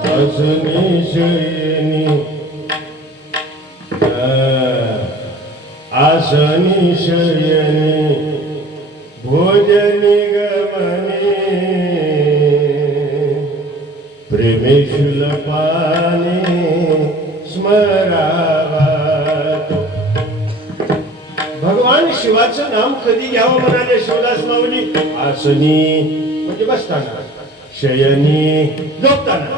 आसनी शयनी, आसनी शयनी भोजनी गमनी, प्रेमेशुल पाने स्मरावा. भगवान शिवाचं नाम कधी घ्यावं म्हणाले शिवदास माऊली. आसनी म्हणजे बसताना, शयनी झोपताना,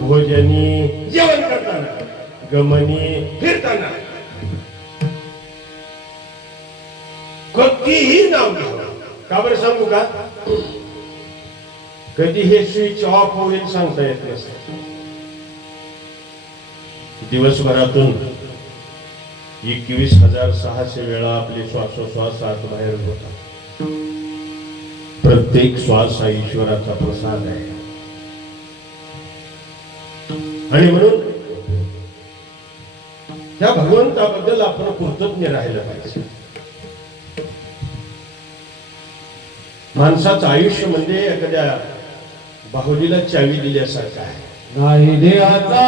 भोजनी जेवण करताना, गमनी फिरताना, कधीही नाव घ्यावं. का बरं सांगू का, कधी हे स्विच ऑफ होईल सांगता येत नसतं. दिवसभरातून 21,600 वेळा आपले श्वासोश्वास आत बाहेर होतात. प्रत्येक श्वास हा ईश्वराचा प्रसाद आहे. आणि म्हणून त्या भगवंताबद्दल आपण कृतज्ञ राहिलं पाहिजे. माणसाचं आयुष्य म्हणजे एखाद्या बाहुलीला चावी दिल्यासारखं आहे. राहिले आता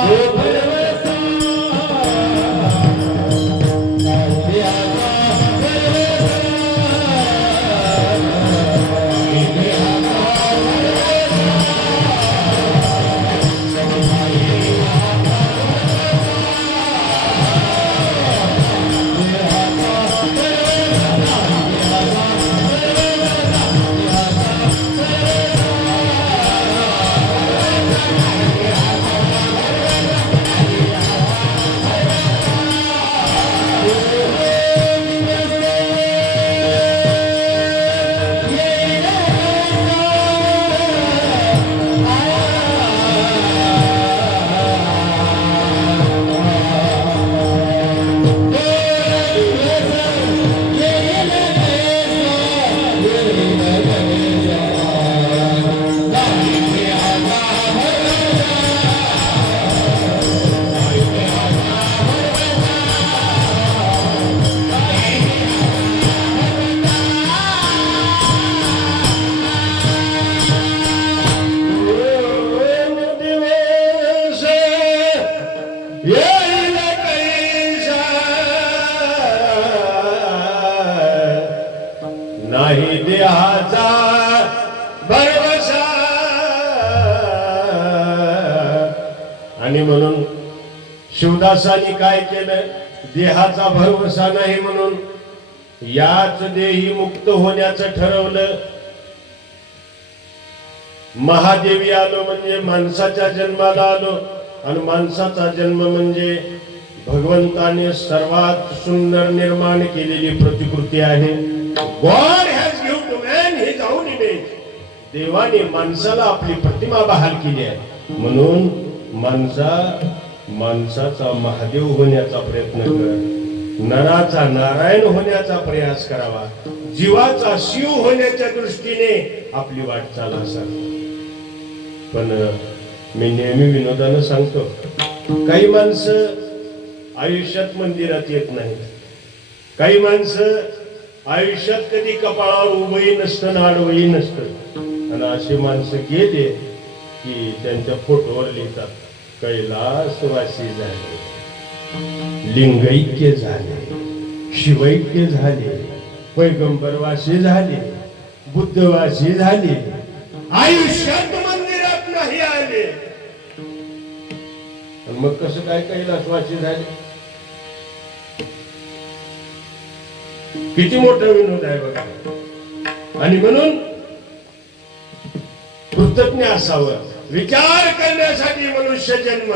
नाही देहाचा भरवसा. आणि म्हणून शिवदासांनी काय केलं, देहाचा भरवसा नाही म्हणून याच देही मुक्त होण्याचं ठरवलं. महादेवी आलो म्हणजे माणसाच्या जन्माला आलो, आणि माणसाचा जन्म म्हणजे भगवंताने सर्वात सुंदर निर्माण केलेली प्रतिकृती आहे. God has given to man his own image. देवाने माणसाला आपली प्रतिमा बहाल केली आहे, म्हणून माणसाचा महादेव होण्याचा प्रयत्न कर, नराचा नारायण होण्याचा प्रयास करावा, जीवाचा शिव होण्याच्या दृष्टीने आपली वाटचाल असावी. पण मी नेहमी विनोदानं सांगतो, काही माणसं आयुष्यात मंदिरात येत नाहीत, काही माणसं आयुष्यात कधी कपाळावर उभंही नसतं ना आडवंही नसतं, आणि अशी माणसं गेले की त्यांच्या फोटोवर लिहितात कैलासवासी झाले, लिंगैक्य झाले, शिवैक्य झाले, पैगंबरवासी झाले, बुद्धवासी झाले, आयुष्यात मंदिरात नाही आले. मग कसं काय कैलासवासी झाले? किती मोठा विनोद आहे बघा. आणि म्हणून कृतज्ञ असावं, विचार करण्यासाठी मनुष्य जन्म.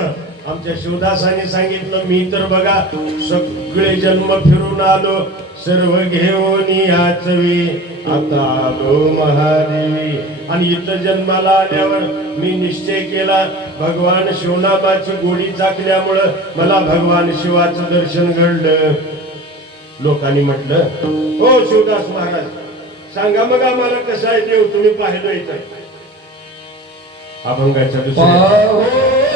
आमच्या शिवदासांनी सांगितलं, मी तर बघा सगळे जन्म फिरून आलो, सर्व घेऊन याचवी आता आलो महादेवी. आणि इथं जन्माला आल्यावर मी निश्चय केला, भगवान शिवनामाची गोडी चाकल्यामुळं मला भगवान शिवाचं दर्शन घडलं. लोकांनी म्हटलं, हो शिवदास महाराज सांगा मग आम्हाला कसं आहे देव, तुम्ही पाहिलं इथं. अभंगाच्या दुसऱ्या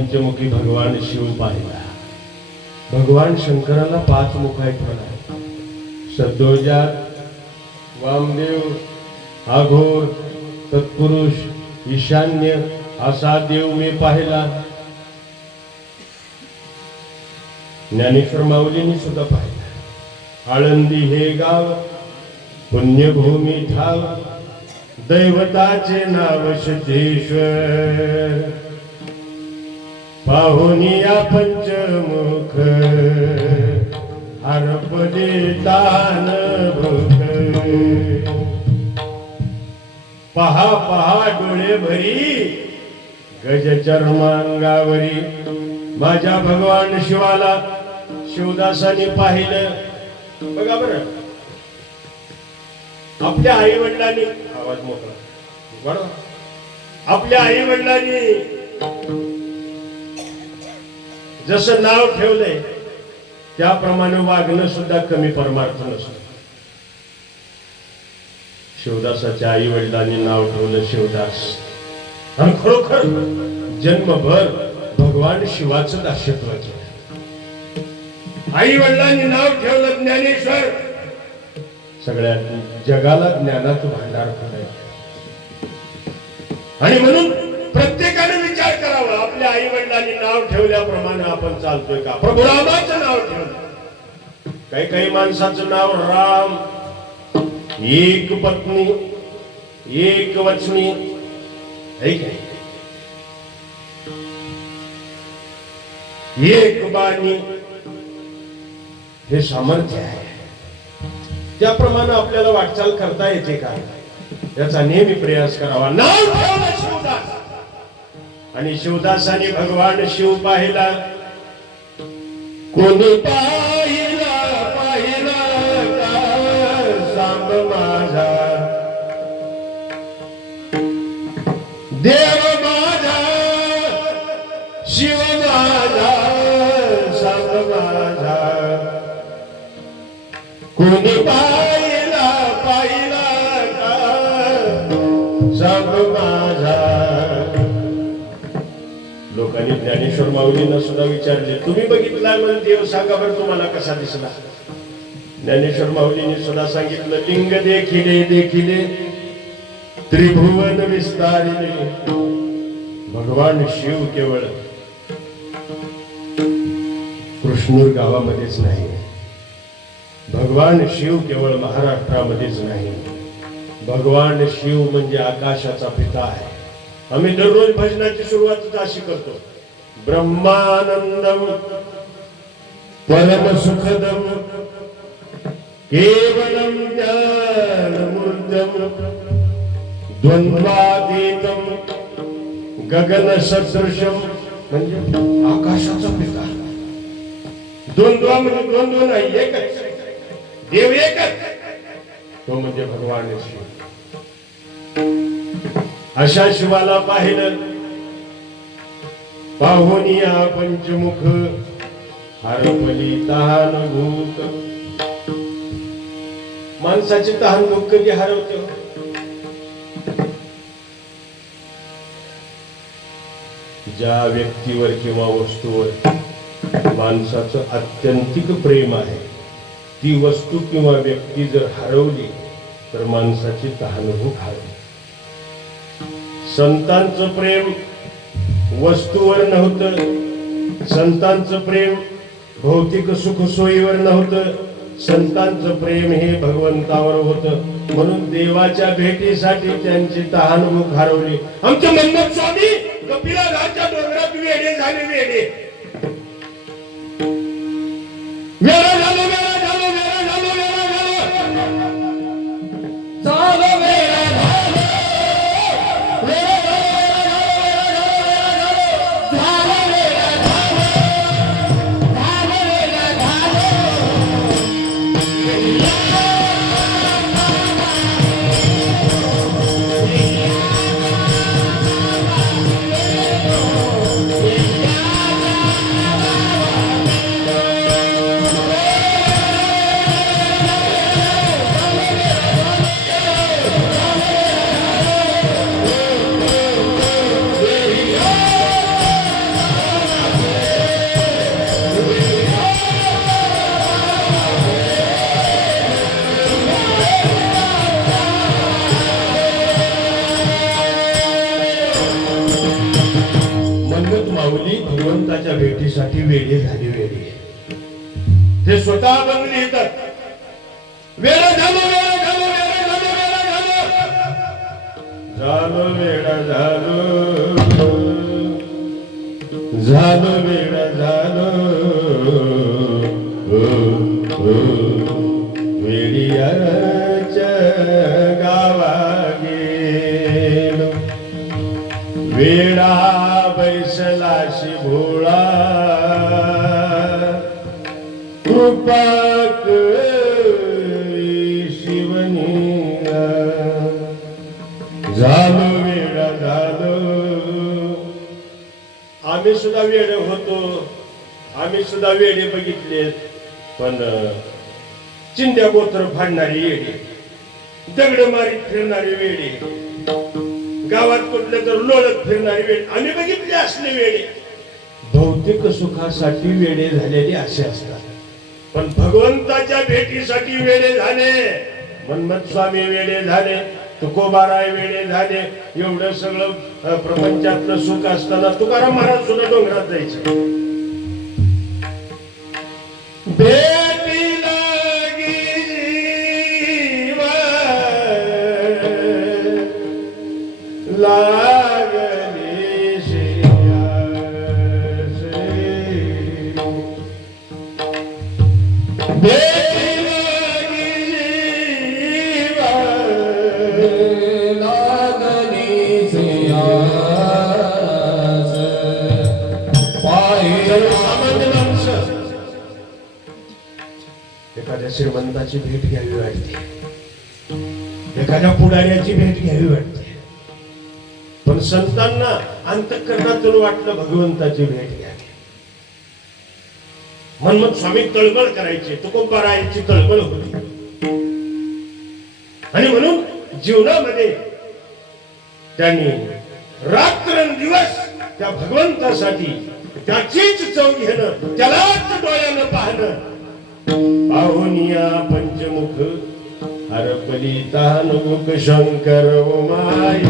पंचमुखी भगवान शिव पाहिला. भगवान शंकराला 5 मुख आहेत म्हणा. सद्योजात, वामदेव, अघोर, तत्पुरुष, ईशान्य असा देव मी पाहिला. ज्ञानेश्वर माऊलींनी सुद्धा पाहिला. आळंदी हे गाव पुण्यभूमी ठाव, दैवताचे नाव सिद्धेश्वर. पाहुनिया पंचमुख हरपदे तान भूख. पहा पहा डोळे भरी गज चर्मांगावरी. माझ्या भगवान शिवाला शिवदासांनी पाहिलं. बघा बरं, आपल्या आई वडिलांनी आवाज मोठा बरोबर, आपल्या आई वडिलांनी जसं नाव ठेवलंय त्याप्रमाणे वागणं सुद्धा कमी परमार्थ नसतं. शिवदासाच्या आई वडिलांनी नाव ठेवलं शिवदास, आणि खरोखर जन्मभर भगवान शिवाचं दास्यत्व केलं. आई वडिलांनी नाव ठेवलं ज्ञानेश्वर, सगळ्या जगाला ज्ञानाचं भांडार खोलायचं. आणि म्हणून प्रत्येकाने विचार करावा, आपल्या आई वडिलांनी नाव ठेवल्याप्रमाणे आपण चालतोय का. प्रभू रामाचं नाव ठेवलं. काही काही माणसाचं नाव राम, एक पत्नी, एक वचनी, एक बाणी, हे सामर्थ्य आहे. त्याप्रमाणे आपल्याला वाटचाल करता येते का, याचा नेहमी प्रयास करावा. नाव ठेवलं शिवदास, आणि शिवदासाने भगवान शिव पाहिला. कोणी पाहिला पाहिला का सांब माझा, देव माझा शिव माझा सांब माझा. कोणी पाहिला पाहिला का सांब माझा. लोकांनी ज्ञानेश्वर माऊलींना सुद्धा विचारले, तुम्ही बघितला म्हणजे देव सांगा बरं तुम्हाला कसा दिसला. ज्ञानेश्वर माऊलींनी सुद्धा सांगितलं, लिंग देखिले देखिले त्रिभुवन विस्तारिले. भगवान शिव केवळ कृष्णूर गावामध्येच नाही, भगवान शिव केवळ महाराष्ट्रामध्येच नाही, भगवान शिव म्हणजे आकाशाचा पिता आहे. आम्ही दररोज भजनाची सुरुवात अशी करतो, ब्रह्मानंदम परम सुखदम केवलम ज्ञानमूर्तम द्वंद्वातीतम गगन सदृशम. म्हणजे आकाशाचा पिता. द्वंद्व म्हणजे द्वंद्व नाही, एकच देव, एकच तो म्हणजे भगवान शिव. अशा शिवाला पाहिलं. पाहुनिया पंचमुख हरपली तहान भूक. माणसाची तहान भूक कधी हरवते. ज्या व्यक्तीवर किंवा वस्तूवर माणसाचं आत्यंतिक प्रेम आहे, ती वस्तू किंवा व्यक्ती जर हरवली तर माणसाची तहानभूक हरवली. संतांचं प्रेम वस्तूवर नव्हतं, संतांचं प्रेम भौतिक सुखसोयीवर नव्हतं, संतांचं प्रेम हे भगवंतावर होतं. म्हणून देवाच्या भेटीसाठी त्यांची तहानभूक हरवली. आमचे मन्मथ स्वामी कपिलाच्या डोंगरात वेडे झाले, वेडे वेडा झालो, वेडा झालो, वेडा झालो, वेडा झालो, झालो वेडा झालो, वेडा झालो, वेडा झालो, झालो वेडा झालो. भगवंताच्या भेटीसाठी वेडे झाले वेडे. ते स्वतः पण लिहितात वेडा झालो वेडा झालो वेडा झालो वेडा झालो वेडा झालो झालो वेडा झालो वेडियाच्या गावा गेलो वेडा बैसलाशी भोळा कृपा शिवनीला झालो वेडा झालो. आम्ही सुद्धा वेडे होतो, आम्ही सुद्धा वेडे बघितलेत, पण चिंध्या गोत्र फाडणारी वेडे, दगड मारीत फिरणारी वेडे, गावात कुठले तर लोळत फिरणारी वेडे आम्ही बघितले असले वेडे. भौतिक सुखासाठी वेडे झालेले असे असतात, पण भगवंताच्या भेटीसाठी वेडे झाले. मन्मथ स्वामी वेडे झाले, तुकोबाराय वेडे झाले. एवढं सगळं प्रपंचातलं सुख असताना तुकाराम महाराज सुद्धा डोंगरात जायचे. भेटी लागी जीवा लागली श्रेयासे. भेटी लागी जीवा लागली सियास पाहिजे सामान्य माणसं एखाद्या श्रीमंताची भेट घ्यावी वाटते, एखाद्या पुढाऱ्याची भेट घ्यावी वाटते, पण संतांना अंतःकरणातून वाटलं भगवंताची भेट घ्यावी. मन्मथ स्वामी तळमळ करायचे, तुकोबारायांची तळमळ होती, आणि म्हणून जीवनामध्ये त्यांनी रात्रंदिवस त्या भगवंतासाठी त्याचीच चव घेणं, त्यालाच डोळ्यानं पाहणं. पाहुनिया पंचमुख हरपली तानुक शंकर उमाई.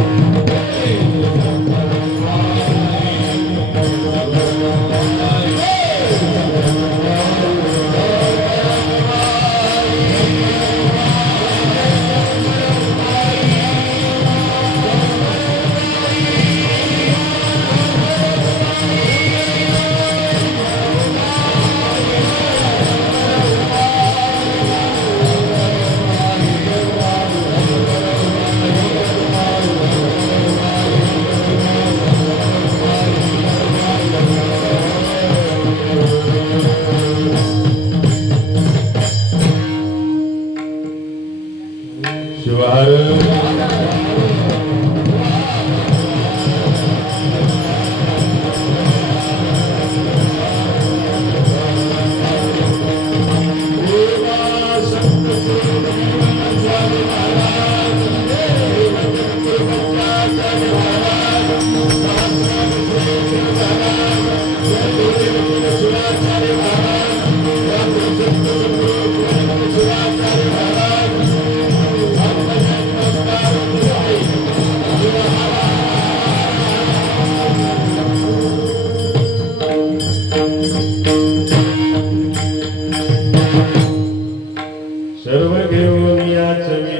सर्व घेऊन याचवे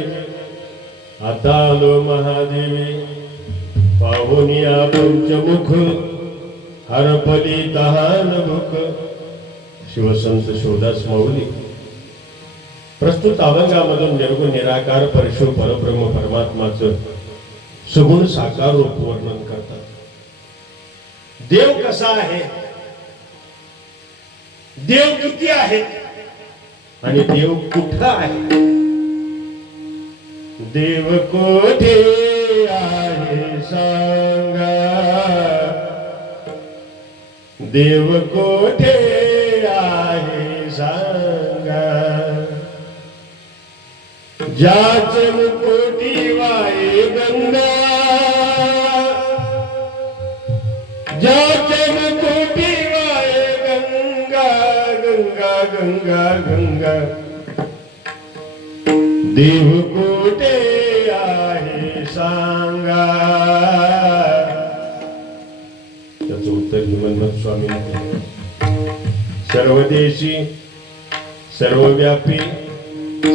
आता आलो महादेवी. पाहुनिया पंचमुख हरपली तहान भूक. शिवसंत शिवदास माऊली प्रस्तुत अभंगामधून निर्गुण निराकार परशु परब्रह्म परमात्माचं सगुण साकार रूप वर्णन करतात. देव कसा आहे, देव किती आहे आणि देव कुठं आहे. देव कोठे आहे सांगा, देव कोठे आहे सांगा. ज्याचे मुकोटी वाये गंगा, ज्याचे मुकोटी वाये गंगा. गंगा गंगा गंगा देव कोठे आहे सांगा. त्याचं उत्तर ही श्रीमद स्वामी सर्वदेशी सर्वव्यापी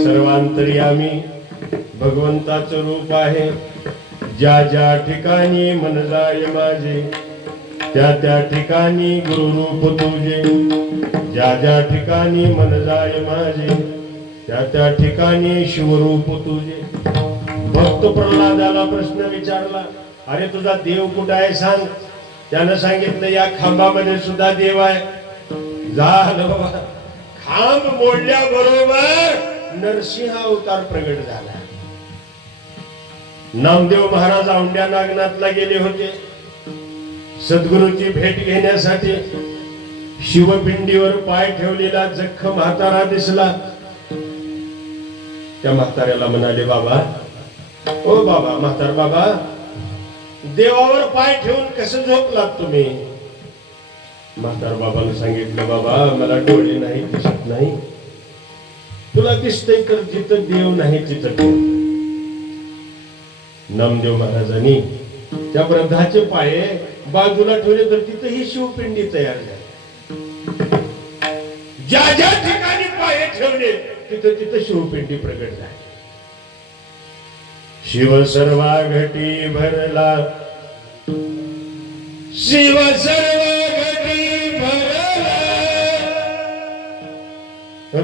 सर्वांतर्यामी भगवंताचं रूप आहे. ज्या ज्या ठिकाणी मन जाय माझे त्या त्या ठिकाणी गुरुरूप तुझे. ज्या ज्या ठिकाणी मन जाय माझे त्या त्या ठिकाणी शिवरूप तुझे. भक्त प्रल्हादाला प्रश्न विचारला, अरे तुझा देव कुठं आहे सांग. त्यानं सांगितलं या खांबामध्ये सुद्धा देव आहे. झालं बाबा. खांब मोडल्याबरोबर नरसिंह अवतार प्रगट झाला. नामदेव महाराज औंढ्या नागनाथला गेले होते सद्गुरूची भेट घेण्यासाठी. शिवपिंडीवर पाय ठेवलेला जख्ख म्हातारा दिसला. त्या म्हाताऱ्याला म्हणाले, बाबा ओ बाबा, म्हातार बाबा, देवावर पाय ठेवून कसं झोपलात तुम्ही. म्हातार बाबाने सांगितलं, बाबा मला डोळे नाही दिसत नाही. तुला दिसतंय तर जिथं देव नाही तिथं ठेव. नामदेव महाराजांनी त्या वृद्धाचे पाय बाजूला ठेवले तर तिथं ही शिवपिंडी तयार झाली. ज्या ज्या ठिकाणी पाय ठेवले तिथं तिथं शिवपिंडी प्रगट झाली. शिव सर्वा घटी भरला, शिव सर्व घटी भरला,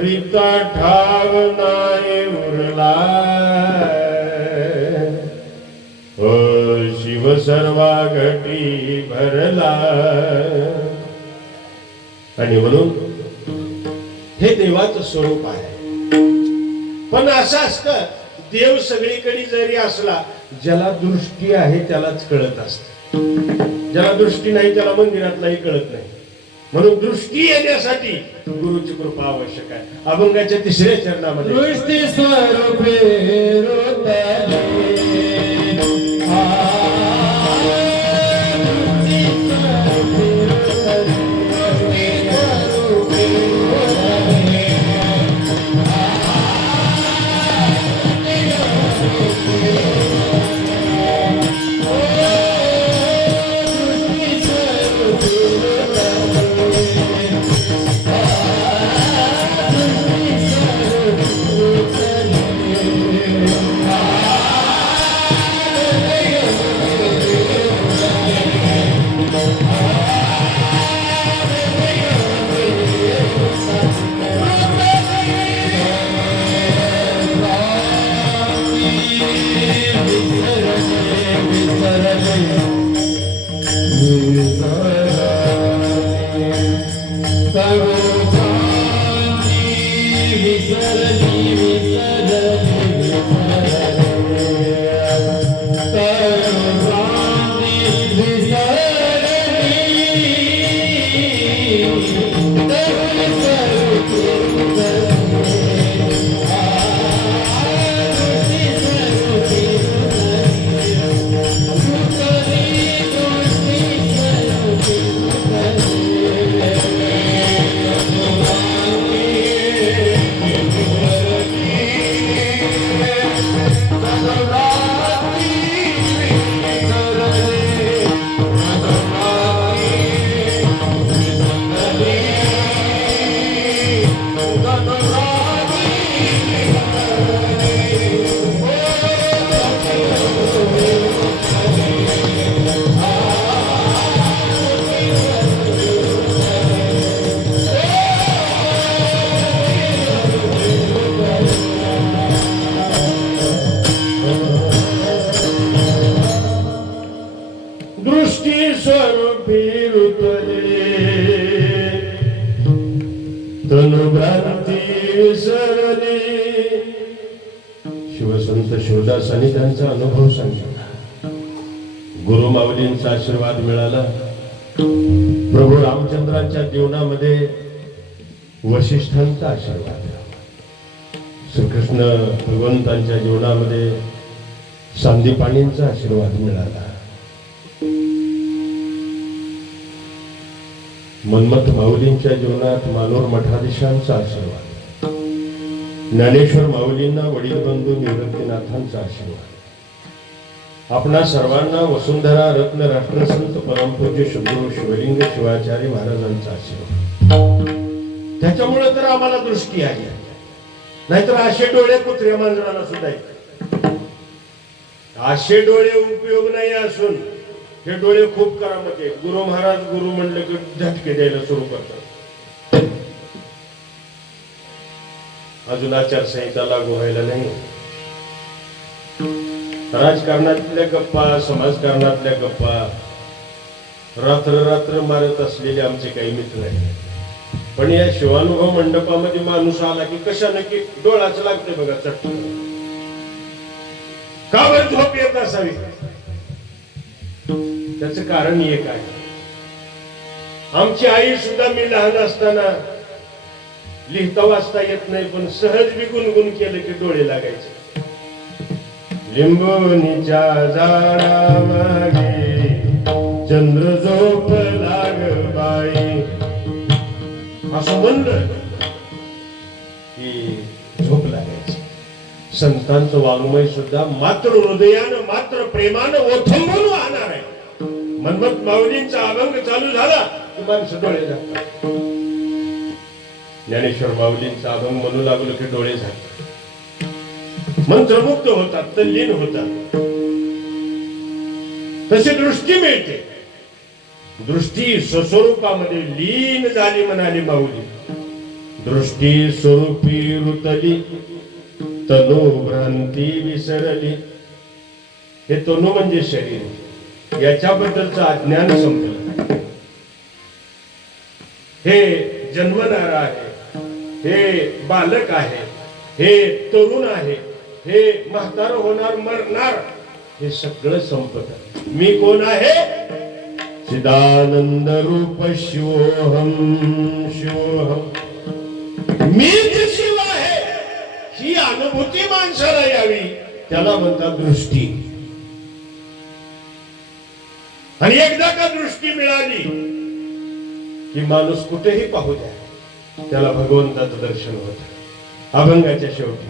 रीता ठाव नाही उरला. शिव सर्वा घटी भरला. आणि म्हणून हे देवाचं स्वरूप आहे. पण असं असतं, देव सगळीकडे जरी असला, ज्याला दृष्टी आहे त्यालाच कळत असत. ज्याला दृष्टी नाही त्याला मंदिरातलाही कळत नाही. म्हणून दृष्टी येण्यासाठी गुरुची कृपा आवश्यक आहे. अभंगाच्या 3ऱ्या चरणामध्ये दृष्टी स्वरूपे रोतले, शिवसंत शिवदासांनी त्यांचा अनुभव सांगितला. गुरु माऊलींचा आशीर्वाद मिळाला. प्रभू रामचंद्रांच्या जीवनामध्ये वशिष्ठांचा आशीर्वाद, श्रीकृष्ण भगवंतांच्या जीवनामध्ये सांदीपाणींचा आशीर्वाद मिळाला. मन्मथ माऊलींच्या जीवनात मानोर मठाधीशांचा आशीर्वाद, ज्ञानेश्वर माऊलींना वडील बंधू निवृत्तीनाथांचा आशीर्वाद आपणा सर्वांना वसुंधरा रत्न राष्ट्रसंत परमपूज्य शुभगुरु शिवलिंग शिवाचार्य महाराजांचा आशीर्वाद. त्याच्यामुळे तर आम्हाला दृष्टी आली, नाहीतर असे डोळे कुत्र्या मांजराला सुद्धा येतात. असे डोळे उपयोग नाही असून हे डोळे खूप करामत आहेत. गुरु महाराज गुरु म्हणले की झटके द्यायला सुरू करतात. अजून आचारसंहिता लागू व्हायला नाही. राजकारणातल्या गप्पा, समाजकारणातल्या गप्पा रात्र रात्र मारत असलेले आमचे काही मित्र आहेत. पण या शिवानुभव मंडपामध्ये माणूस आला की कशाने की डोळाच लागते बघा चटकन. का बरं झोप येत असावी? त्याच कारण एक आहे. आमची आई सुद्धा मी लहान असताना लिहिता वाचता येत नाही, पण सहज बी गुणगुण केलं की डोळे लागायचे. लिंबोनीच्या झाडामागे चंद्र झोप लाग बाई, असं म्हणलं की झोप लागायची. संतांचं वाङ्मय सुद्धा मात्र हृदयानं मात्र प्रेमानं ओथंबून वाहणार आहे. मनमत माऊलींचा अभंग चालू झाला की माणसं डोळे झाकतात. ज्ञानेश्वर माऊलींचा अभंग म्हणू लागलो की डोळे झाकतात, मंत्रमुक्त होतात, तल्लीन होतात. तशी दृष्टी मिळते. दृष्टी स्वस्वरूपामध्ये लीन झाली म्हणाली माऊली. दृष्टी स्वरूपी रुतली तनु भ्रांती विसरली. हे तनु म्हणजे शरीर, याच्याबद्दलचं अज्ञान संपलं. हे जन्मणारा आहे, हे बालक आहे, हे तरुण आहे, हे म्हातार होणार मरणार, हे सगळं संपत. मी कोण आहे? चिदानंद रूप शिवोहम शिवोहम. मीच शिव आहे ही अनुभूती माणसाला यावी, त्याला म्हणतात दृष्टी. आणि एकदा का दृष्टी मिळाली की माणूस कुठेही पाहू द्या, त्याला भगवंताचं दर्शन होत. अभंगाच्या शेवटी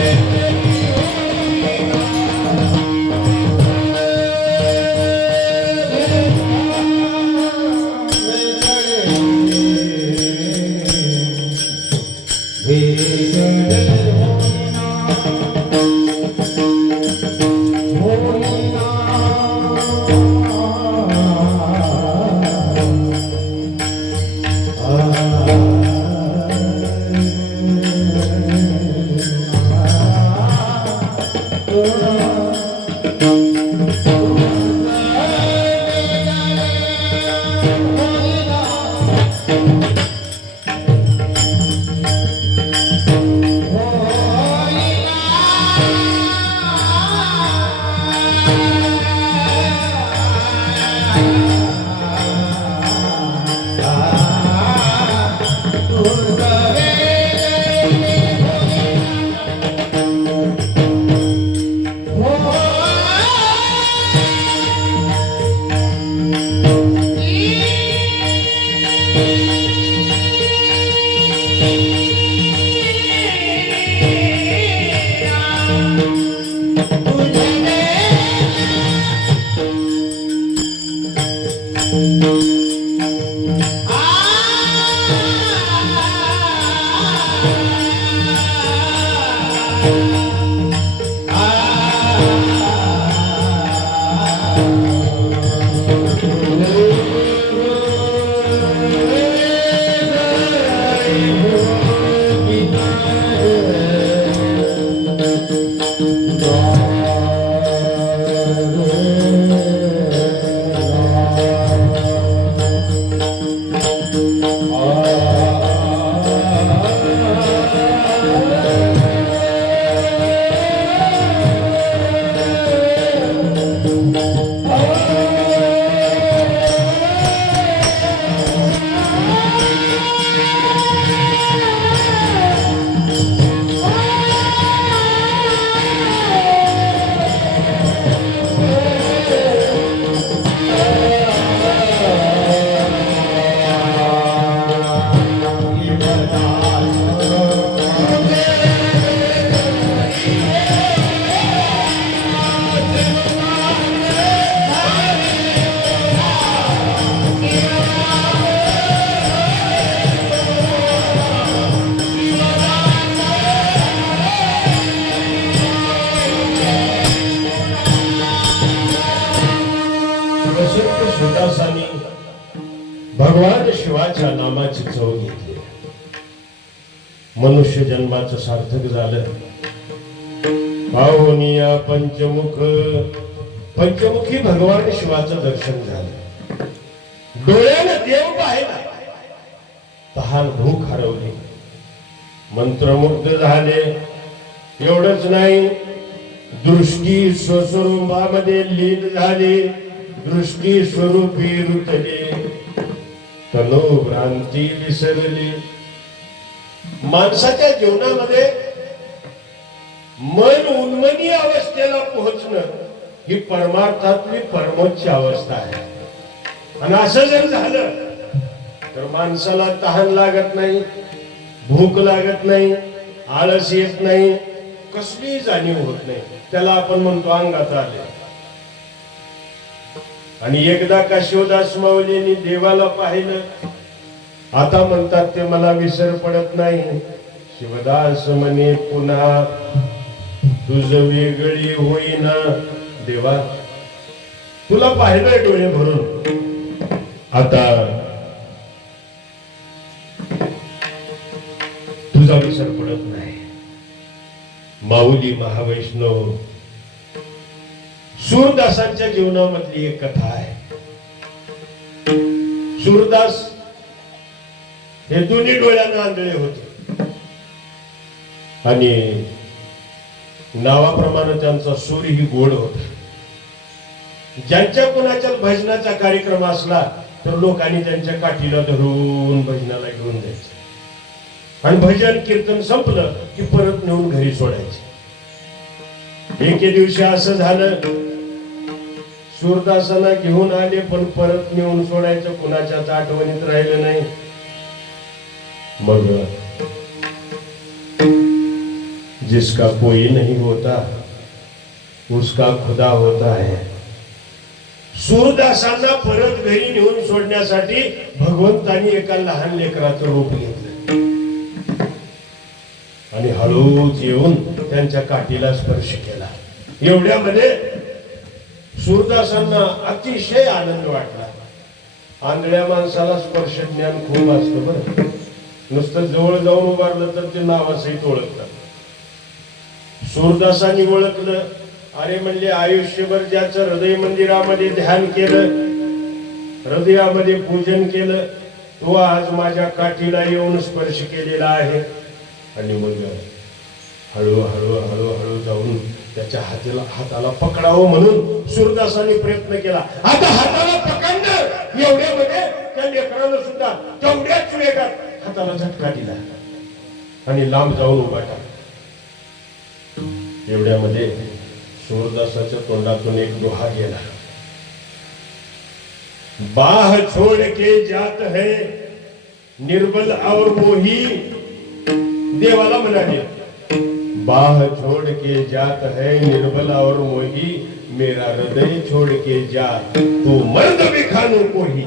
Thank you. सुदासानी भगवान शिवाच्या नामाची चव घेतली. मनुष्य जन्माचं सार्थक झालं. पाहुनिया पंचमुखी भगवान शिवाचं दर्शन झालं. डोळ्यानं देव पाहिला. तहान भूक हरवली. मंत्रमुग्ध झाले. एवढंच नाही, दृष्टी स्वस्वरूपामध्ये लीन झाली. दृष्टी स्वरूपी रुतली. तनो भ्रांती विसरली. माणसाच्या जीवनामध्ये मन उन्मनी अवस्थेला पोहोचणं ही परमार्थातली परमोच्च अवस्था आहे. आणि असं जर झालं तर माणसाला तहान लागत नाही, भूक लागत नाही, आळस येत नाही, कसली जाणीव होत नाही. त्याला आपण म्हणतो अंगात आले. आणि एकदा का शिवदास माऊलींनी देवाला पाहिलं. आता म्हणतात ते मला विसर पडत नाही. शिवदास म्हणे पुन्हा तुझ वेगळी होईना देवा. तुला पाहिलंय डोळे भरून, आता तुझा विसर पडत नाही. माऊली महावैष्णव सूरदासांच्या जीवनामधली एक कथा आहे. सूरदास हे दोन्ही डोळ्यांना आंधळे होते आणि नावाप्रमाणे त्यांचा सूर ही गोड होता. ज्यांच्या कुणाच्या भजनाचा कार्यक्रम असला तर लोकांनी त्यांच्या काठीला धरून भजनाला घेऊन जायचे आणि भजन कीर्तन संपलं की परत नेऊन घरी सोडायचे. एके दिवशी असं झालं, सूरदासांना घेऊन आले पण परत नेऊन सोडायचं कुणाच्याच आठवणीत राहिलं नाही. मग जिसका कोई नहीं होता उसका खुदा होता है. सूरदासांना परत घरी नेऊन सोडण्यासाठी भगवंतानी एका लहान लेकराचं रूप घेतलं आणि हळूच येऊन त्यांच्या काठीला स्पर्श केला. एवढ्यामध्ये सूरदासांना अतिशय आनंद वाटला. आंधळ्या माणसाला स्पर्श ज्ञान खूप असतं बरं. नुसतं जवळ जाऊन उभारलं तर ते नावासहित ओळखतात. सूरदासांनी ओळखलं अरे म्हणले आयुष्यभर ज्याचं हृदय मंदिरामध्ये ध्यान केलं, हृदयामध्ये पूजन केलं, तो आज माझ्या काठीला येऊन स्पर्श केलेला आहे. आणि मग हळूहळू हळूहळू जाऊन त्याच्या हाताला पकडावं म्हणून सूरदासाने प्रयत्न केला. आता हाताला पकडणार एवढ्यामध्ये त्या लेकरानं सुद्धा तेवढ्याच वेगात हाताला झटका दिला आणि लांब जाऊन उभा टाकला. एवढ्यामध्ये सूरदासाच्या तोंडातून एक दोहा गेला. बाह छोड़ के जात है निर्बल और मोही. देवाला म्हणाले, बाह छोड़ के जात है निर्बल और मोही, मेरा हृदय छोड़ के जा तू मर्द बिखानू कोही.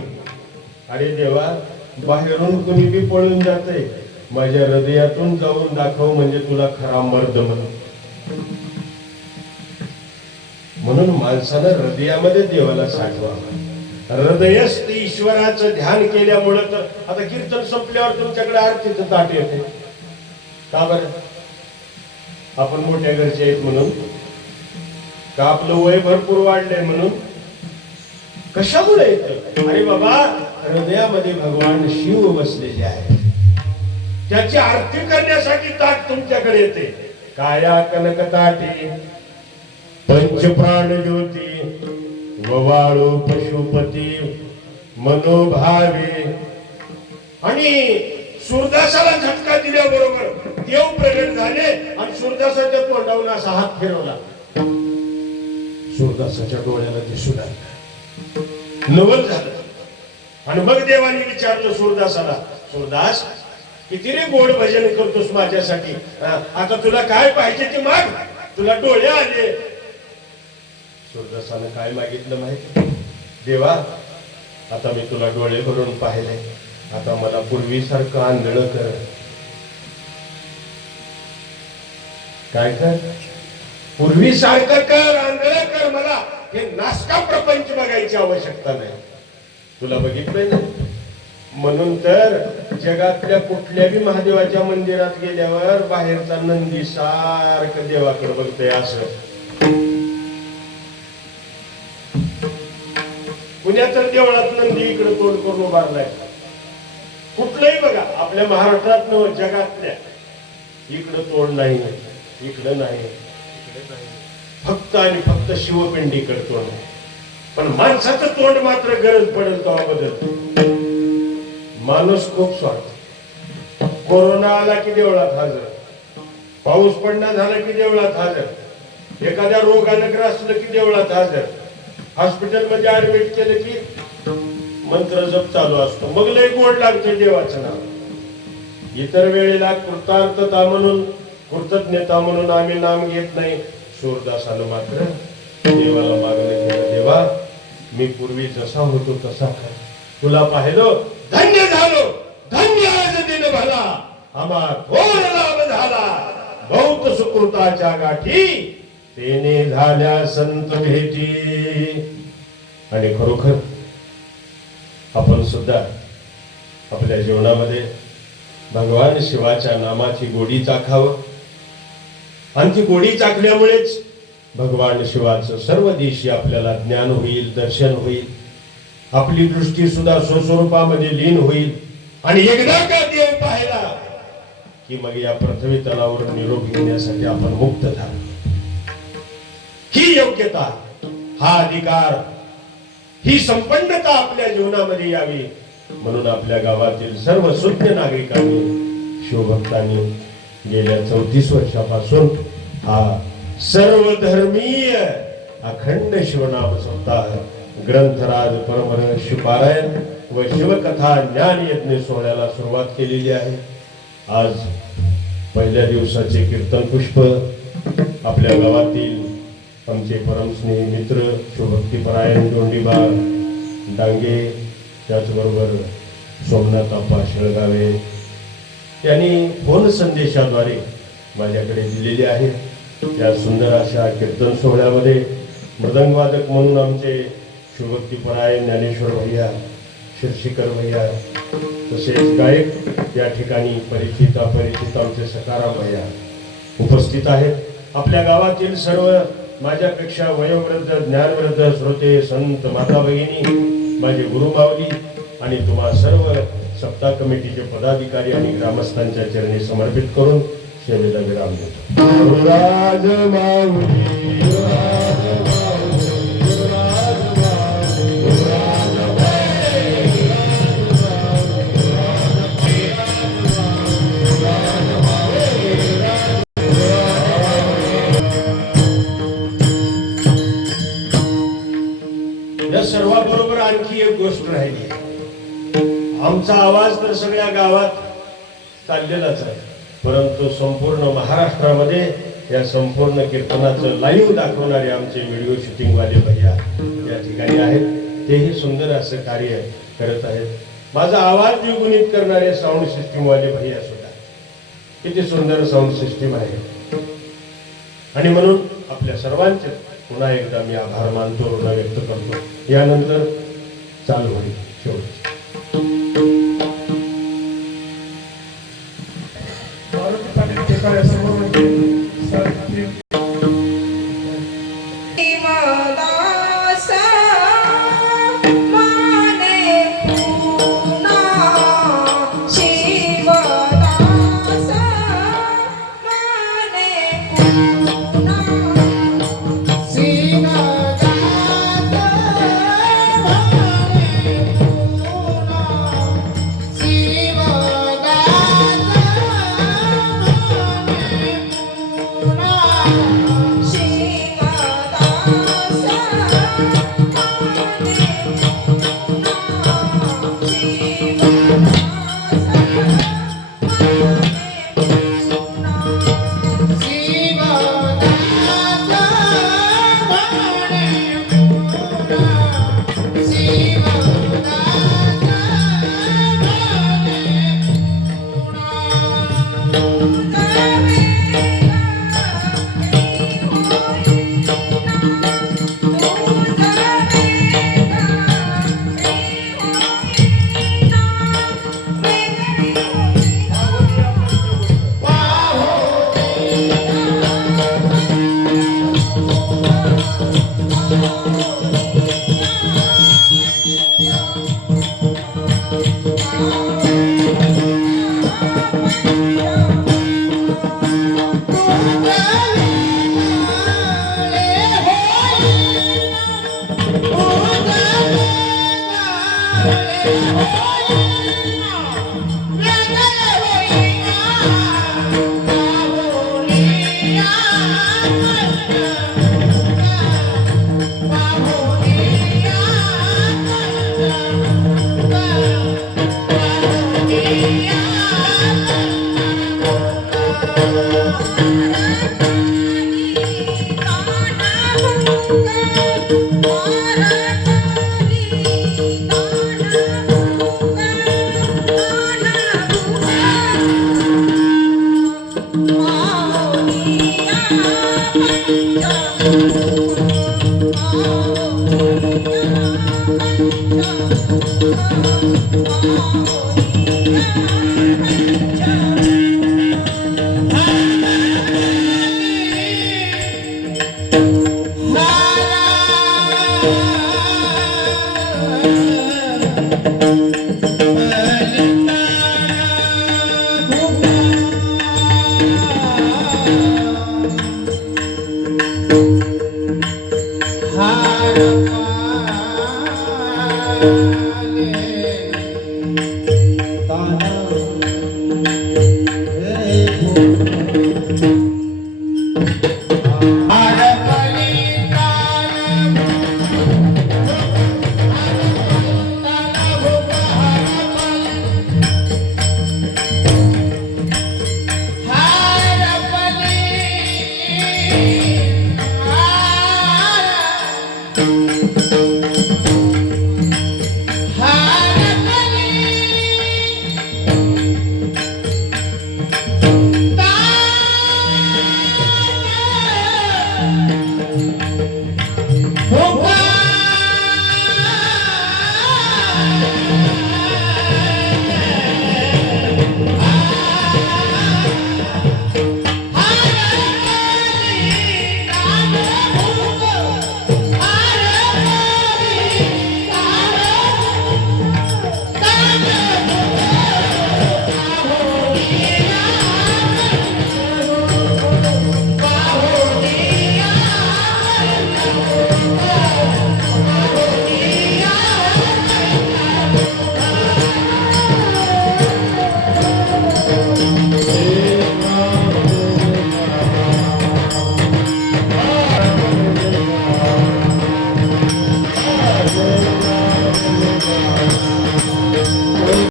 अरे देवा, बाहेरून कुणी बी पळून जाते, माझ्या हृदयातून जाऊन दाखव म्हणजे तुला खरा मर्द म्हणून माणसानं हृदयामध्ये देवाला साठवावं. हृदयस्थ ईश्वराचं ध्यान केल्यामुळं तर आता कीर्तन संपल्यावर तुमच्याकडे आरतीचं ताट येते. का बरं? आपण मोठ्या घरचे आहेत म्हणून का आपलं वय भरपूर वाढलंय म्हणून? कशामुळे येतं? अरे बाबा, हृदयामध्ये भगवान शिव बसलेले आहे, त्याची आरती करण्यासाठी ताट तुमच्याकडे येते. काया कनक ताटी पंचप्राण ज्योती ववाळू पशुपती मनोभावे. आणि सूरदासाला झटका दिल्याबरोबर देव प्रगट झाले आणि सूरदासाच्या तोंडावरून असा हात फिरवला. सूरदासाच्या डोळ्याला दिसू लागलं, नवल झालं. आणि मग देवाने विचारलं सूरदासाला, सूरदास, किती रे गोड भजन करतोस माझ्यासाठी, आता तुला काय पाहिजे ते माग, तुला डोळे आले. सूरदासानं काय मागितलं माहिती? देवा, आता मी तुला डोळे भरून पाहिले, आता मला पूर्वीसारखं आंधळ कर. काय कर? पूर्वीसारखं कर, आंधळ कर. मला हे नासका प्रपंच बघायची आवश्यकता नाही. तुला बघितलंय ना, म्हणून तर जगातल्या कुठल्याही महादेवाच्या मंदिरात गेल्यावर बाहेरचा नंदी सारखं देवाकडे बघतोय. असं पुण्यात तर देवळात नंदी इकडे तोंड करून उभारलाय. कुठलंही बघा, आपल्या महाराष्ट्रात न जगातल्या, इकडं तोंड नाही, इकडं नाही, इकडे नाही, फक्त आणि फक्त शिवपिंडीकडे तोंड आहे. पण माणसाचं तोंड मात्र गरज पडेल तेव्हा बदलतो. माणूस खूप स्वार्थ. कोरोना आला की देवळात हजर, पाऊस पडणं झाला की देवळात हजर, एखाद्या रोगानं ग्रासलं की देवळात हजर, हॉस्पिटल मध्ये ऍडमिट केलं की मंत्र जप चालू असतो. मग लय गोड लागतं देवाचं नाव. इतर वेळेला कृतार्थता म्हणून, कृतज्ञता म्हणून आम्ही नाम घेत नाही. सूरदासानं मात्र देवाला मागणं केलं, देवा, मी पूर्वी जसा होतो तसा कर. तुला पाहिलो, धन्य झालो, धन्य आज दिन भला, आम्हा थोर लाभ झाला, बहुत सुकृताच्या गाठी तेने झाल्या संत भेटी. आणि खरोखर आपण सुद्धा आपल्या जीवनामध्ये भगवान शिवाच्या नामाची गोडी चाखावं. आणि ती गोडी चाखल्यामुळेच भगवान शिवाचं सर्व दिवशी आपल्याला ज्ञान होईल, दर्शन होईल, आपली दृष्टी सुद्धा स्वस्वरूपामध्ये लीन होईल. आणि एकदा का देव पाहिला की मग या पृथ्वी तलावर निरोप घेण्यासाठी आपण मुक्त झालो. ही योग्यता, हा अधिकार, ही संपन्नता आपल्या जीवनामध्ये यावी म्हणून आपल्या गावातील सर्व सुज्ञ नागरिकांनी, शिवभक्तांनी गेल्या 34 वर्षापासून हा सर्वधर्मीय अखंड शिवनाम सप्ताह, ग्रंथराज परमहंस पारायण व शिवकथा ज्ञान यज्ञ सोहळ्याला सुरुवात केलेली आहे. आज पहिल्या दिवसाचे कीर्तन पुष्प आपल्या गावातील आमचे परमस्नेही मित्र शिवभक्तीपरायण दोंडीबा डांगे, त्याचबरोबर सोमनाथ आप्पा शेळगावे यांनी फोन संदेशाद्वारे माझ्याकडे दिलेले आहे. त्या सुंदर अशा कीर्तन सोहळ्यामध्ये मृदंगवादक म्हणून आमचे शिवभक्तीपरायण ज्ञानेश्वर भैया, शिरशीकर भैया, तसेच गायक या ठिकाणी परिचित अपरिचित आमचे सकाराम भैया उपस्थित आहेत. आपल्या गावातील सर्व माझ्यापेक्षा वयोवृद्ध ज्ञानवृद्ध श्रोते संत माता भगिनी माझे गुरुमावली आणि तुम्हा सर्व सप्ताह कमिटीचे पदाधिकारी आणि ग्रामस्थांच्या चरणी समर्पित करून सेवेला विराम देतो. गुरुराज माऊली, गुरुराज माऊली, गुरुराज माऊली, गुरुराज या सर्वाबरोबर आणखी एक गोष्ट राहिली. आमचा आवाज तर सगळ्या गावात चाललेलाच आहे, परंतु संपूर्ण महाराष्ट्रामध्ये या संपूर्ण कीर्तनाचं लाईव्ह दाखवणारे आमचे व्हिडिओ शूटिंग वाले भैया या ठिकाणी आहेत. तेही सुंदर असं कार्य करत आहेत. माझा आवाज द्विगुणित करणारे साऊंड सिस्टीम वाले भैया सुद्धा, किती सुंदर साऊंड सिस्टीम आहे. आणि म्हणून आपल्या सर्वांचे पुन्हा एकदा मी आभार मानतो, ऋण व्यक्त करतो. यानंतर चालू होईल शेवट.